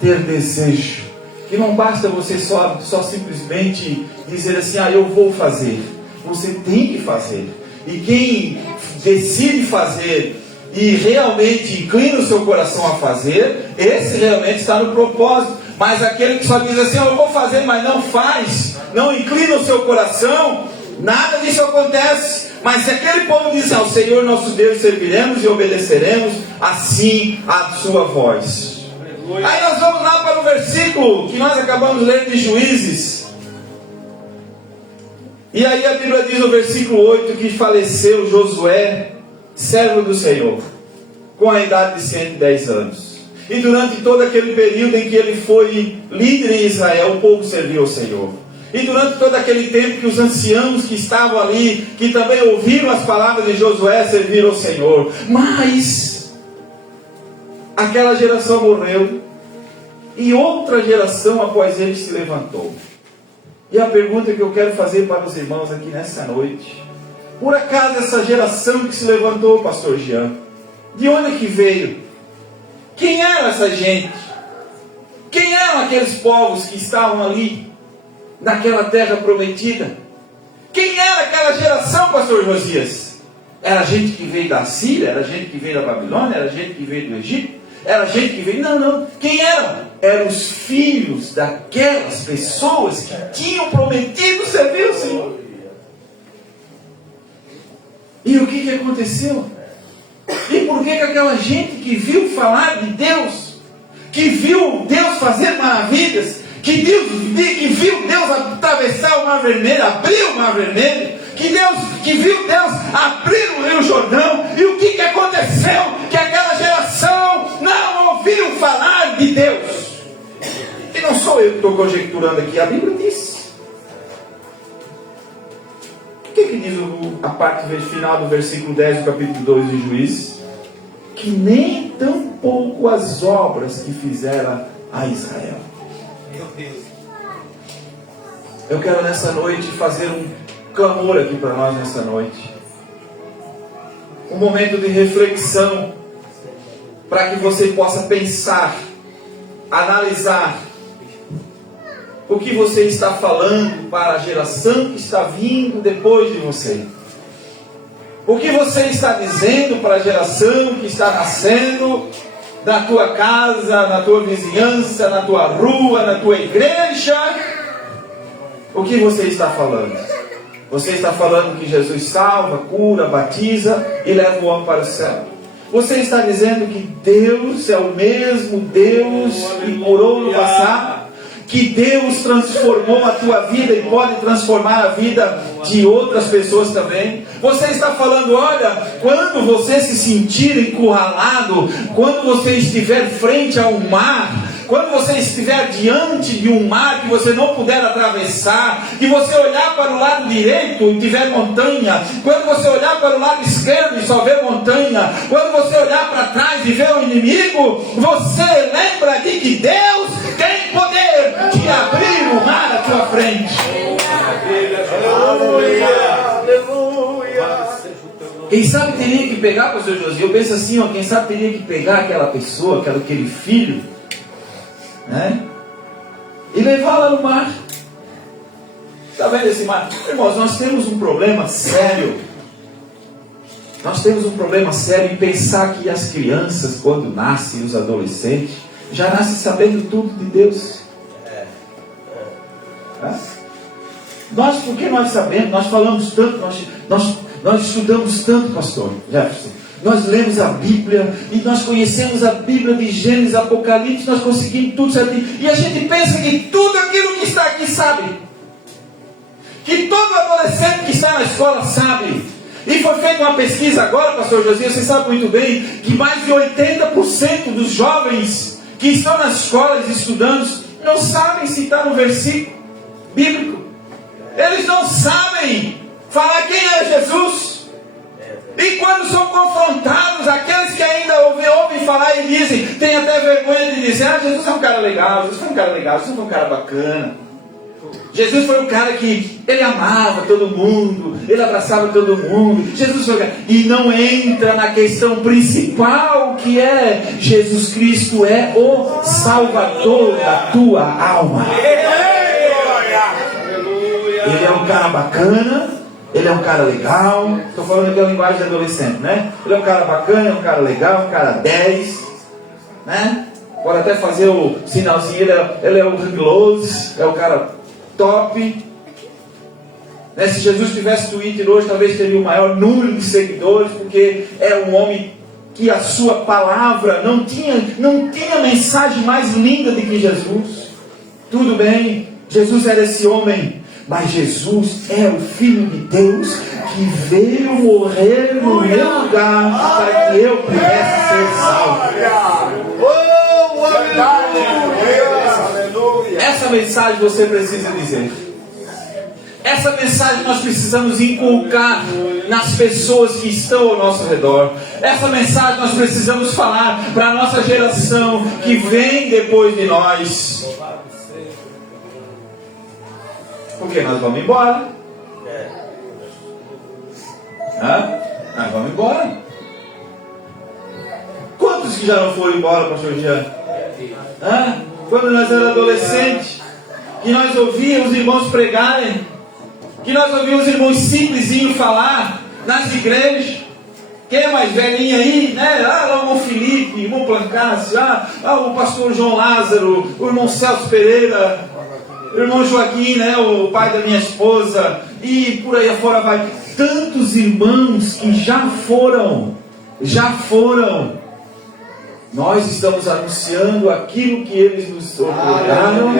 ter desejo, que não basta você só simplesmente dizer assim, eu vou fazer. Você tem que fazer. E quem decide fazer e realmente inclina o seu coração a fazer, esse realmente está no propósito. Mas aquele que só diz assim, eu vou fazer, mas não faz, não inclina o seu coração, nada disso acontece. Mas se aquele povo diz, ao Senhor nosso Deus serviremos e obedeceremos assim a sua voz. Aí nós vamos lá para o versículo que nós acabamos de ler de Juízes. E aí a Bíblia diz no versículo 8 que faleceu Josué, servo do Senhor, com a idade de 110 anos. E durante todo aquele período em que ele foi líder em Israel, o povo serviu ao Senhor. E durante todo aquele tempo que os anciãos que estavam ali, que também ouviram as palavras de Josué, serviram ao Senhor. Mas aquela geração morreu, e outra geração após ele se levantou. E a pergunta que eu quero fazer para os irmãos aqui nessa noite: por acaso essa geração que se levantou, pastor Jean, de onde que veio? Quem era essa gente? Quem eram aqueles povos que estavam ali, naquela terra prometida? Quem era aquela geração, pastor Josias? Era gente que veio da Síria? Era gente que veio da Babilônia? Era gente que veio do Egito? Era gente que veio... Não. Quem eram? Eram os filhos daquelas pessoas que tinham prometido servir ao Senhor. E o que aconteceu? E por que aquela gente que viu falar de Deus, que viu Deus fazer maravilhas, que viu Deus atravessar o Mar Vermelho, abrir o Mar Vermelho, que viu Deus abrir o Rio Jordão, e o que aconteceu? Que aquela geração não ouviu falar de Deus. E não sou eu que estou conjecturando aqui, a Bíblia diz. O que diz a parte final do versículo 10 do capítulo 2 de Juízes? Que nem tão pouco as obras que fizeram a Israel. Meu Deus. Eu quero nessa noite fazer um clamor aqui para nós nessa noite. Um momento de reflexão, para que você possa pensar, analisar o que você está falando para a geração que está vindo depois de você. O que você está dizendo para a geração que está nascendo na tua casa, na tua vizinhança, na tua rua, na tua igreja. O que você está falando? Você está falando que Jesus salva, cura, batiza e leva o homem para o céu. Você está dizendo que Deus é o mesmo Deus que curou no passado, que Deus transformou a tua vida e pode transformar a vida de outras pessoas também. Você está falando, olha, quando você se sentir encurralado, quando você estiver frente a um mar, quando você estiver diante de um mar que você não puder atravessar, e você olhar para o lado direito e tiver montanha, quando você olhar para o lado esquerdo e só ver montanha, quando você olhar para trás e ver o inimigo, você lembra de que Deus tem poder de abrir o mar à tua frente. Aleluia. Aleluia. Quem sabe teria que pegar, pastor José, eu penso assim, quem sabe teria que pegar aquela pessoa, aquele filho, né? E levar lá no mar. Está vendo esse mar? Irmãos, nós temos um problema sério. Nós temos um problema sério em pensar que as crianças, quando nascem, os adolescentes, já nascem sabendo tudo de Deus. Porque nós sabemos, nós falamos tanto, nós estudamos tanto, pastor Jefferson. Nós lemos a Bíblia e nós conhecemos a Bíblia de Gênesis, Apocalipse, nós conseguimos tudo certinho. E a gente pensa que tudo aquilo que está aqui sabe. Que todo adolescente que está na escola sabe. E foi feita uma pesquisa agora, pastor Josias, você sabe muito bem, que mais de 80% dos jovens que estão nas escolas estudando não sabem citar um versículo bíblico. Eles não sabem falar quem é Jesus. E quando são confrontados, aqueles que ainda ouvem falar e dizem, tem até vergonha de dizer, Jesus é um cara legal, Jesus foi um cara legal, Jesus foi um cara bacana. Jesus foi um cara que ele amava todo mundo, ele abraçava todo mundo. Jesus foi um cara, e não entra na questão principal, que é Jesus Cristo é o Salvador da tua alma. Ele é um cara bacana, ele é um cara legal. Estou falando aqui a linguagem de adolescente, né? Ele é um cara bacana, é um cara legal, um cara 10, né? Pode até fazer o sinalzinho, ele é o rigoroso, é o cara top. Né? Se Jesus tivesse Twitter hoje, talvez teria o maior número de seguidores, porque é um homem que a sua palavra não tinha mensagem mais linda do que Jesus. Tudo bem, Jesus era esse homem, mas Jesus é o Filho de Deus que veio morrer no meu lugar para que eu pudesse ser salvo. Essa mensagem você precisa dizer. Essa mensagem nós precisamos inculcar nas pessoas que estão ao nosso redor. Essa mensagem nós precisamos falar para a nossa geração que vem depois de nós. Porque nós vamos embora. Nós vamos embora. Quantos que já não foram embora, pastor Jean? Quando nós éramos adolescentes, que nós ouvíamos os irmãos pregarem, que nós ouvíamos os irmãos simplesinhos falar nas igrejas. Quem é mais velhinho aí, né? Lá o irmão Felipe, o irmão Plancácio, o pastor João Lázaro, o irmão Celso Pereira, o irmão Joaquim, né? O pai da minha esposa, e por aí afora vai. Tantos irmãos que já foram. Nós estamos anunciando aquilo que eles nos ordenaram,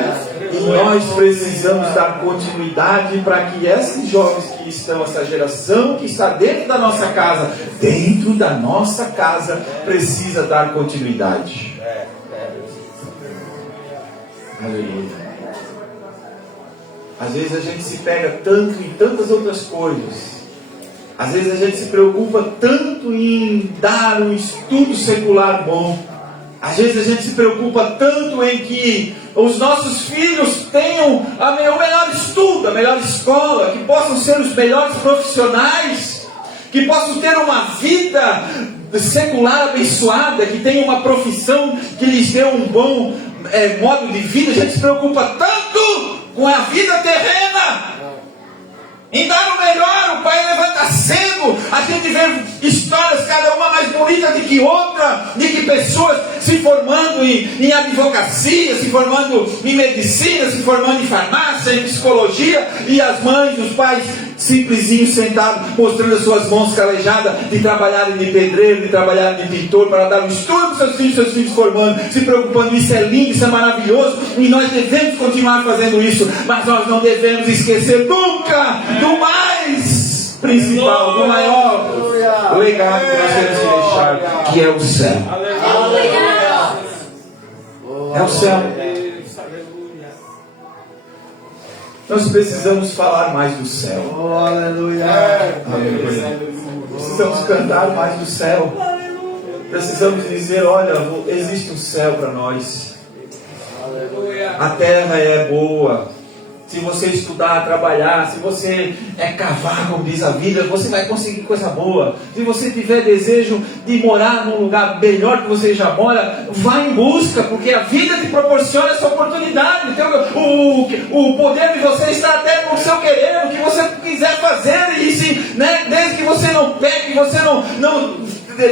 e nós precisamos dar continuidade para que esses jovens que estão, essa geração que está dentro da nossa casa, precisa dar continuidade. Aleluia. Às vezes a gente se pega tanto em tantas outras coisas. Às vezes a gente se preocupa tanto em dar um estudo secular bom. Às vezes a gente se preocupa tanto em que os nossos filhos tenham o melhor estudo, a melhor escola, que possam ser os melhores profissionais, que possam ter uma vida secular abençoada, que tenham uma profissão que lhes dê um bom modo de vida. A gente se preocupa tanto com a vida terrena, em dar o melhor. O pai levanta cedo, a gente vê histórias, cada uma mais bonita do que outra, de que pessoas se formando em advocacia, se formando em medicina, se formando em farmácia, em psicologia, e as mães, os pais simplesinhos sentados, mostrando as suas mãos calejadas, de trabalharem de pedreiro, de trabalharem de pintor, para dar um estudo para seus filhos formando, se preocupando. Isso é lindo, isso é maravilhoso, e nós devemos continuar fazendo isso, mas nós não devemos esquecer nunca do mais principal, do maior legado que nós temos que deixar, que é o céu. É o céu. Nós precisamos falar mais do céu. Aleluia. Precisamos cantar mais do céu. Precisamos dizer, olha, existe um céu para nós. A terra é boa. Se você estudar, trabalhar, se você cavar, como diz a Bíblia, você vai conseguir coisa boa. Se você tiver desejo de morar num lugar melhor que você já mora, vá em busca, porque a vida te proporciona essa oportunidade. Então, o poder de você está até no seu querer, no que você quiser fazer, e desde que você não pegue, você não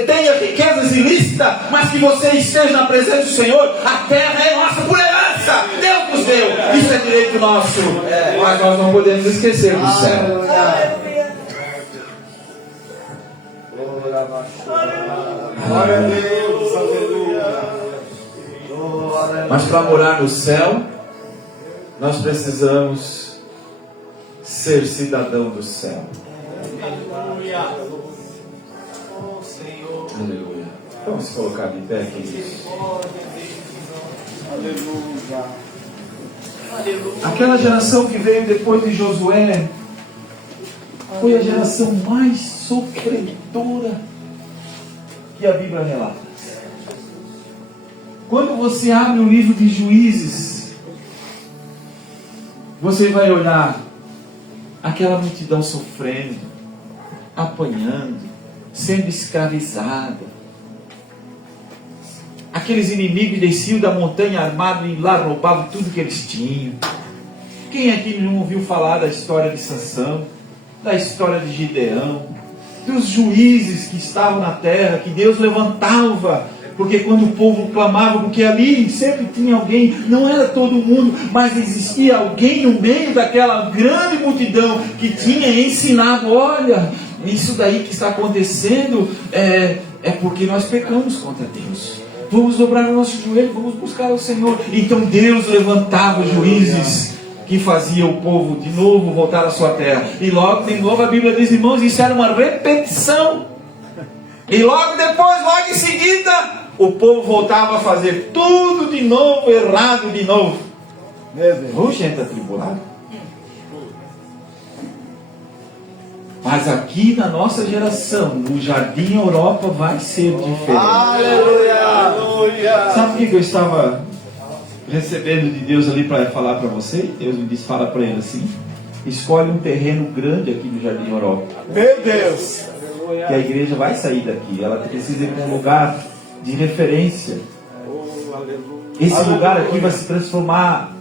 tenha riquezas ilícitas, mas que você esteja na presença do Senhor. A terra é nossa por herança. Deus nos deu, isso é direito nosso. Mas nós não podemos esquecer do céu. Glória a Deus, aleluia. Mas para morar no céu, nós precisamos ser cidadão do céu. Aleluia. Oh, Senhor. Aleluia. Vamos se colocar de pé, queridos. Aleluia. Aquela geração que veio depois de Josué foi a geração mais sofredora que a Bíblia relata. Quando você abre o livro de Juízes, você vai olhar aquela multidão sofrendo, apanhando, sendo escravizada. Aqueles inimigos desciam da montanha armados e lá roubavam tudo que eles tinham. Quem aqui não ouviu falar da história de Sansão, da história de Gideão, dos juízes que estavam na terra, que Deus levantava, porque quando o povo clamava, porque ali sempre tinha alguém, não era todo mundo, mas existia alguém no meio daquela grande multidão que tinha ensinado, olha, isso daí que está acontecendo é porque nós pecamos contra Deus. Vamos dobrar o nosso joelho, vamos buscar o Senhor. Então Deus levantava juízes que faziam o povo de novo voltar à sua terra. E logo de novo a Bíblia diz, irmãos, isso era uma repetição. E logo depois, logo em seguida, o povo voltava a fazer tudo de novo, errado de novo. Oh, gente atribulada. Mas aqui na nossa geração, no Jardim Europa, vai ser diferente. Aleluia. Sabe o que eu estava recebendo de Deus ali para falar para você? Deus me disse, fala para ele assim: escolhe um terreno grande aqui no Jardim Europa. Meu Deus. Que a igreja vai sair daqui. Ela precisa ir para um lugar de referência. Esse lugar aqui vai se transformar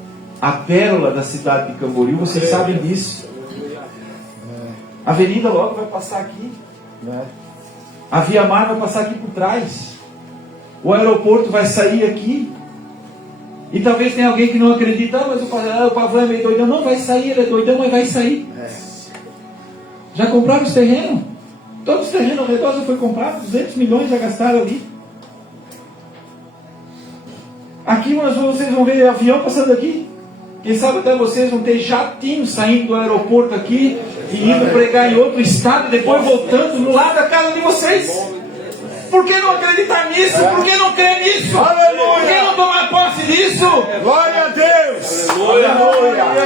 a pérola da cidade de Camboriú. Vocês sabem disso. A avenida logo vai passar aqui. A Via Mar vai passar aqui por trás. O aeroporto vai sair aqui. E talvez tenha alguém que não acredita, mas o Pavão é meio doidão. Não, vai sair, ele é doidão, mas vai sair. Já compraram os terrenos? Todos os terrenos ao redor já foi comprado. 200 milhões já gastaram ali. Aqui vocês vão ver avião passando aqui. Quem sabe até vocês vão ter jatinho saindo do aeroporto aqui e indo pregar em outro estado, depois voltando no lado da casa de vocês. Por que não acreditar nisso? Por que não crer nisso? Por que não tomar posse disso? Glória a Deus.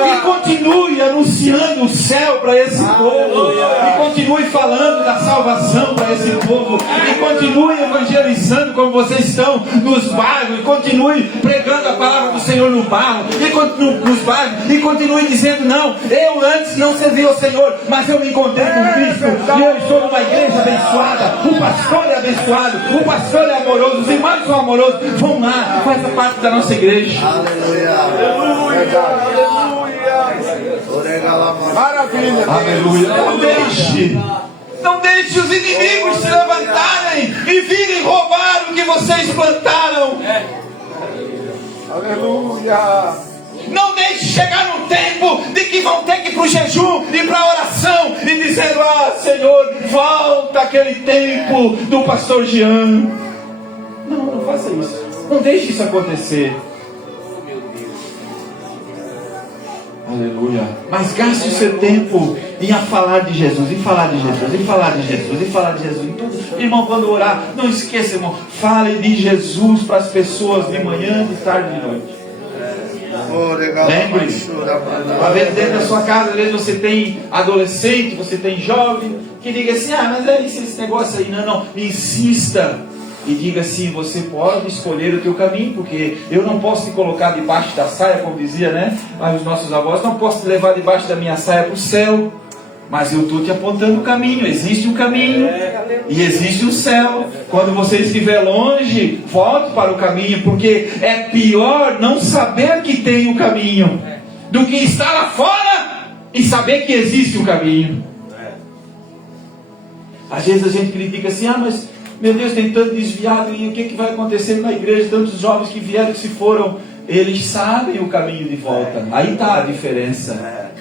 E continue anunciando o céu para esse povo. E continue falando da salvação para esse povo. E continue evangelizando como vocês estão nos bairros. E continue pregando a palavra do Senhor no bairro. Nos bairros. E continue dizendo, não, eu antes não servi ao Senhor, mas eu me encontrei com Cristo. E eu estou numa igreja abençoada. O pastor é abençoado. O pastor é amoroso. Os irmãos são amorosos. Vão lá, faz parte da nossa igreja. Maravilha. Aleluia. Não deixe os inimigos se levantarem e virem roubar o que vocês plantaram. Aleluia. Não deixe chegar no tempo de que vão ter que ir para o jejum e para a oração e dizer, Senhor, volta aquele tempo do pastor Jean. Não faça isso. Não deixe isso acontecer. Aleluia. Mas gaste o seu tempo em falar de Jesus, em falar de Jesus, em falar de Jesus, em falar de Jesus. Então, irmão, quando orar, não esqueça, irmão, fale de Jesus para as pessoas de manhã, de tarde e de noite. Lembre-se, talvez dentro da sua casa, às vezes você tem adolescente, você tem jovem, que diga assim, mas é esse negócio aí. Não, insista e diga assim, você pode escolher o teu caminho, porque eu não posso te colocar debaixo da saia, como dizia, né? Mas os nossos avós, não posso te levar debaixo da minha saia para o céu, mas eu estou te apontando o caminho. Existe um caminho e existe um céu. Quando você estiver longe, volte para o caminho, porque é pior não saber que tem o caminho do que estar lá fora e saber que existe um caminho. Às vezes a gente critica assim, mas meu Deus, tem tanto desviado, e o que vai acontecer na igreja? Tantos jovens que vieram, que se foram. Eles sabem o caminho de volta. Aí está a diferença.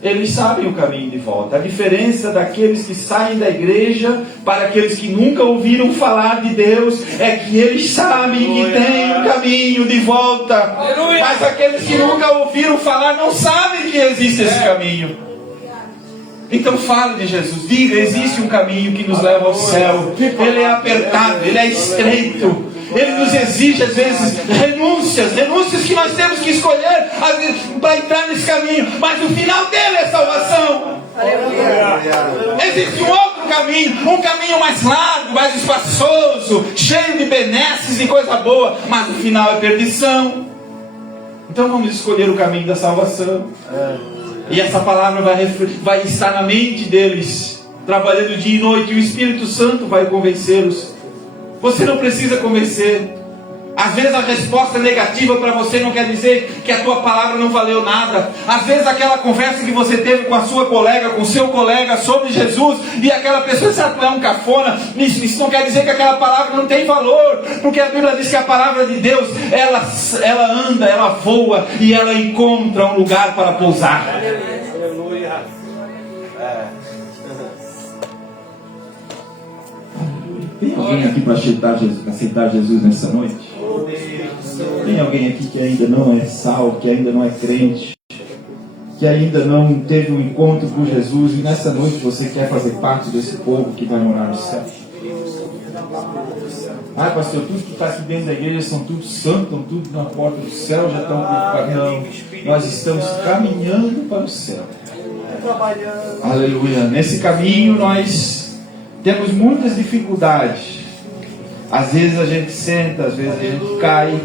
Eles sabem o caminho de volta. A diferença daqueles que saem da igreja para aqueles que nunca ouviram falar de Deus é que eles sabem que tem um caminho de volta. Mas aqueles que nunca ouviram falar não sabem que existe esse caminho. Então fala de Jesus. Diga, existe um caminho que nos leva ao céu. Ele é apertado, ele é estreito. Ele nos exige às vezes renúncias que nós temos que escolher para entrar nesse caminho, mas o final dele é salvação. Existe um outro caminho, um caminho mais largo, mais espaçoso, cheio de benesses e coisa boa, mas o final é perdição. Então vamos escolher o caminho da salvação. E essa palavra vai estar na mente deles, trabalhando dia e noite, e o Espírito Santo vai convencê-los. Você não precisa convencer. Às vezes a resposta negativa para você não quer dizer que a tua palavra não valeu nada. Às vezes aquela conversa que você teve com a sua colega, com o seu colega sobre Jesus, e aquela pessoa disse, tu é um cafona. Isso não quer dizer que aquela palavra não tem valor, porque a Bíblia diz que a palavra de Deus, ela anda, ela voa e ela encontra um lugar para pousar. Aleluia. Tem alguém aqui para aceitar Jesus nessa noite? Tem alguém aqui que ainda não é salvo, que ainda não é crente, que ainda não teve um encontro com Jesus, e nessa noite você quer fazer parte desse povo que vai morar no céu? Ah, pastor, tudo que está aqui dentro da igreja são tudo santos, estão tudo na porta do céu, já estão preocupados. Não, nós estamos caminhando para o céu. Aleluia. Nesse caminho nós temos muitas dificuldades. Às vezes a gente senta, às vezes a gente cai,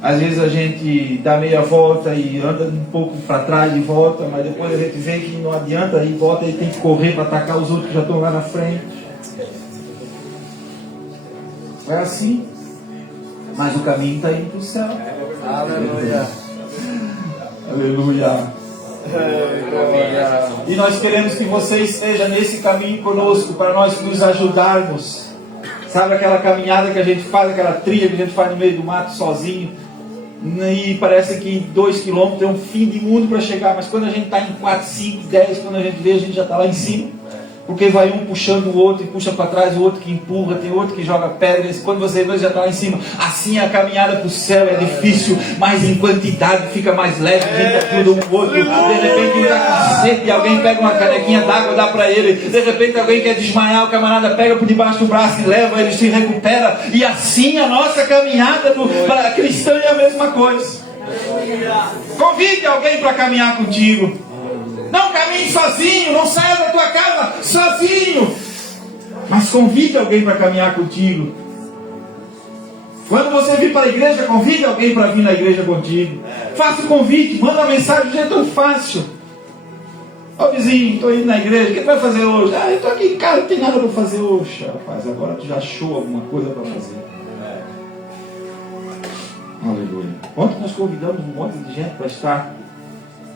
às vezes a gente dá meia volta e anda um pouco para trás e volta, mas depois a gente vê que não adianta e volta e tem que correr para atacar os outros que já estão lá na frente. É assim. Mas o caminho está indo para o céu. Aleluia. Aleluia. E nós queremos que você esteja nesse caminho conosco, para nós nos ajudarmos. Sabe aquela caminhada que a gente faz, aquela trilha que a gente faz no meio do mato sozinho, e parece que 2 quilômetros é um fim de mundo para chegar, mas quando a gente está em 4, 5, 10, quando a gente vê, a gente já está lá em cima. Porque vai um puxando o outro e puxa para trás, o outro que empurra, tem outro que joga pedras. Quando você vê, já está lá em cima. Assim a caminhada para o céu é difícil, mas em quantidade fica mais leve. A gente ajuda um outro. De repente um está com sede, alguém pega uma canequinha d'água e dá para ele. De repente alguém quer desmaiar, o camarada pega por debaixo do braço e leva, ele se recupera. E assim a nossa caminhada para cristã é a mesma coisa. Convide alguém para caminhar contigo. Não caminhe sozinho, não saia da tua casa sozinho. Mas convide alguém para caminhar contigo. Quando você vir para a igreja, convide alguém para vir na igreja contigo. Faça o convite, manda uma mensagem, é tão fácil. Ó vizinho, estou indo na igreja, o que tu vai fazer hoje? Ah, eu estou aqui em casa, não tem nada para fazer hoje. Rapaz, agora tu já achou alguma coisa para fazer. Aleluia. Ontem nós convidamos um monte de gente para estar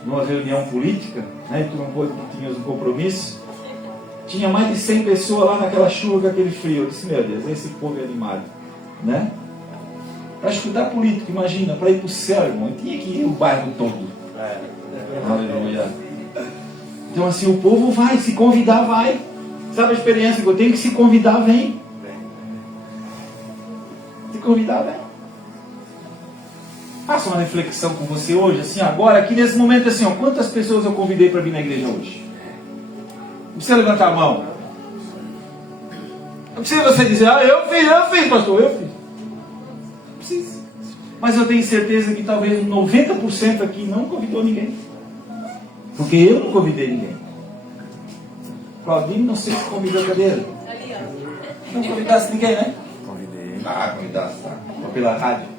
numa reunião política, né? Tu não pôde, tinhas um compromisso. Tinha mais de 100 pessoas lá naquela chuva, com aquele frio. Eu disse, meu Deus, esse povo é animado, né? Para escutar político, imagina, para ir para o céu, irmão. Eu tinha que ir o bairro todo. Aleluia. Então assim, o povo vai, se convidar vai. Sabe a experiência que eu tenho? Que se convidar, vem. Se convidar, vem. Faça uma reflexão com você hoje, assim, agora, aqui nesse momento, assim, ó, quantas pessoas eu convidei para vir na igreja hoje? Não precisa levantar a mão. Não precisa você dizer, eu fiz, pastor, eu fiz. Não precisa. Mas eu tenho certeza que talvez 90% aqui não convidou ninguém. Porque eu não convidei ninguém. Claudinho, não sei se convidou a cadeira. Não convidasse ninguém, né? Convidei. Convidasse, tá? Ou pela rádio.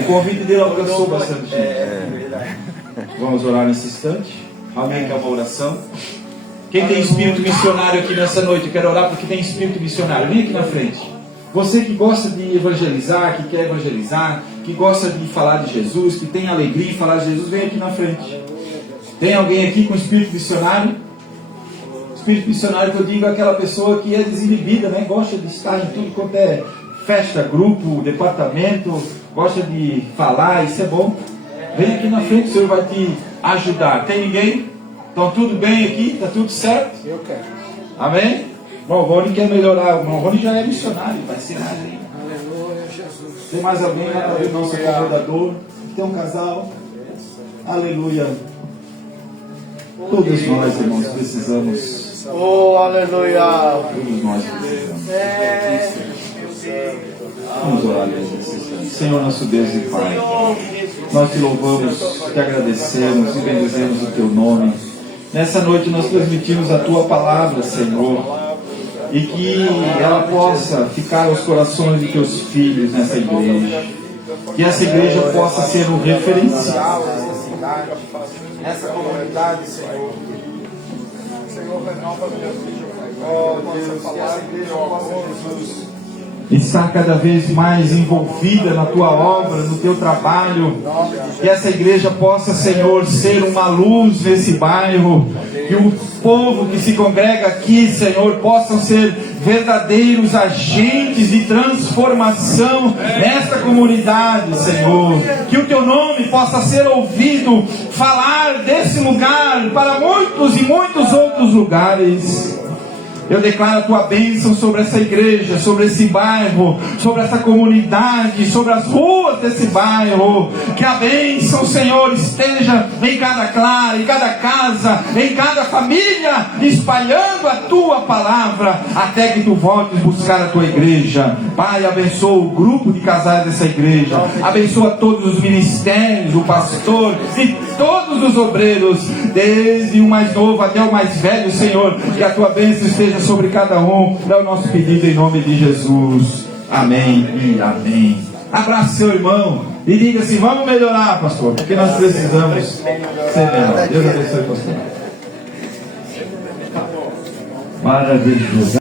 O convite dele alcançou bastante gente. Vamos orar nesse instante. Amém, que é uma oração. Quem tem espírito missionário aqui nessa noite? Eu quero orar porque tem espírito missionário. Vem aqui na frente. Você que gosta de evangelizar, que quer evangelizar, que gosta de falar de Jesus, que tem alegria em falar de Jesus, vem aqui na frente. Tem alguém aqui com espírito missionário? Espírito missionário que eu digo é aquela pessoa que é desinibida, né? Gosta de estar em tudo quanto é festa, grupo, departamento, gosta de falar, isso é bom. Vem aqui na frente, o Senhor vai te ajudar. Tem ninguém? Estão tudo bem aqui? Está tudo certo? Eu quero. Amém? Bom, o Rony quer melhorar. O Rony já é missionário, vai ser mais ainda. Aleluia, Jesus. Tem mais alguém lá? O nosso acomodador. Tem um casal. Aleluia. Todos nós, irmãos, precisamos. Oh, aleluia. Todos nós precisamos. Vamos orar nesse instante. Senhor, nosso Deus e Pai, nós te louvamos, te agradecemos e bendizemos o teu nome. Nessa noite nós transmitimos a tua palavra, Senhor, e que ela possa ficar aos corações de teus filhos nessa igreja. Que essa igreja possa ser um referencial nessa cidade, nessa comunidade, Senhor. Senhor, renova minha vida, Pai. Oh, Deus, que essa igreja possa, Jesus, estar cada vez mais envolvida na tua obra, no teu trabalho. Que essa igreja possa, Senhor, ser uma luz nesse bairro. Que o povo que se congrega aqui, Senhor, possam ser verdadeiros agentes de transformação nesta comunidade, Senhor. Que o teu nome possa ser ouvido, falar desse lugar para muitos e muitos outros lugares. Eu declaro a tua bênção sobre essa igreja, sobre esse bairro, sobre essa comunidade, sobre as ruas desse bairro. Que a bênção, Senhor, esteja em cada clara, em cada casa, em cada família, espalhando a tua palavra, até que tu voltes buscar a tua igreja. Pai, abençoa o grupo de casais dessa igreja, abençoa todos os ministérios, o pastor e todos os obreiros, desde o mais novo até o mais velho, Senhor. Que a tua bênção esteja sobre cada um. É o nosso pedido em nome de Jesus. Amém e amém. Abraça seu irmão e diga assim: vamos melhorar, pastor, porque nós precisamos ser melhor. Deus abençoe, pastor. Maravilhoso.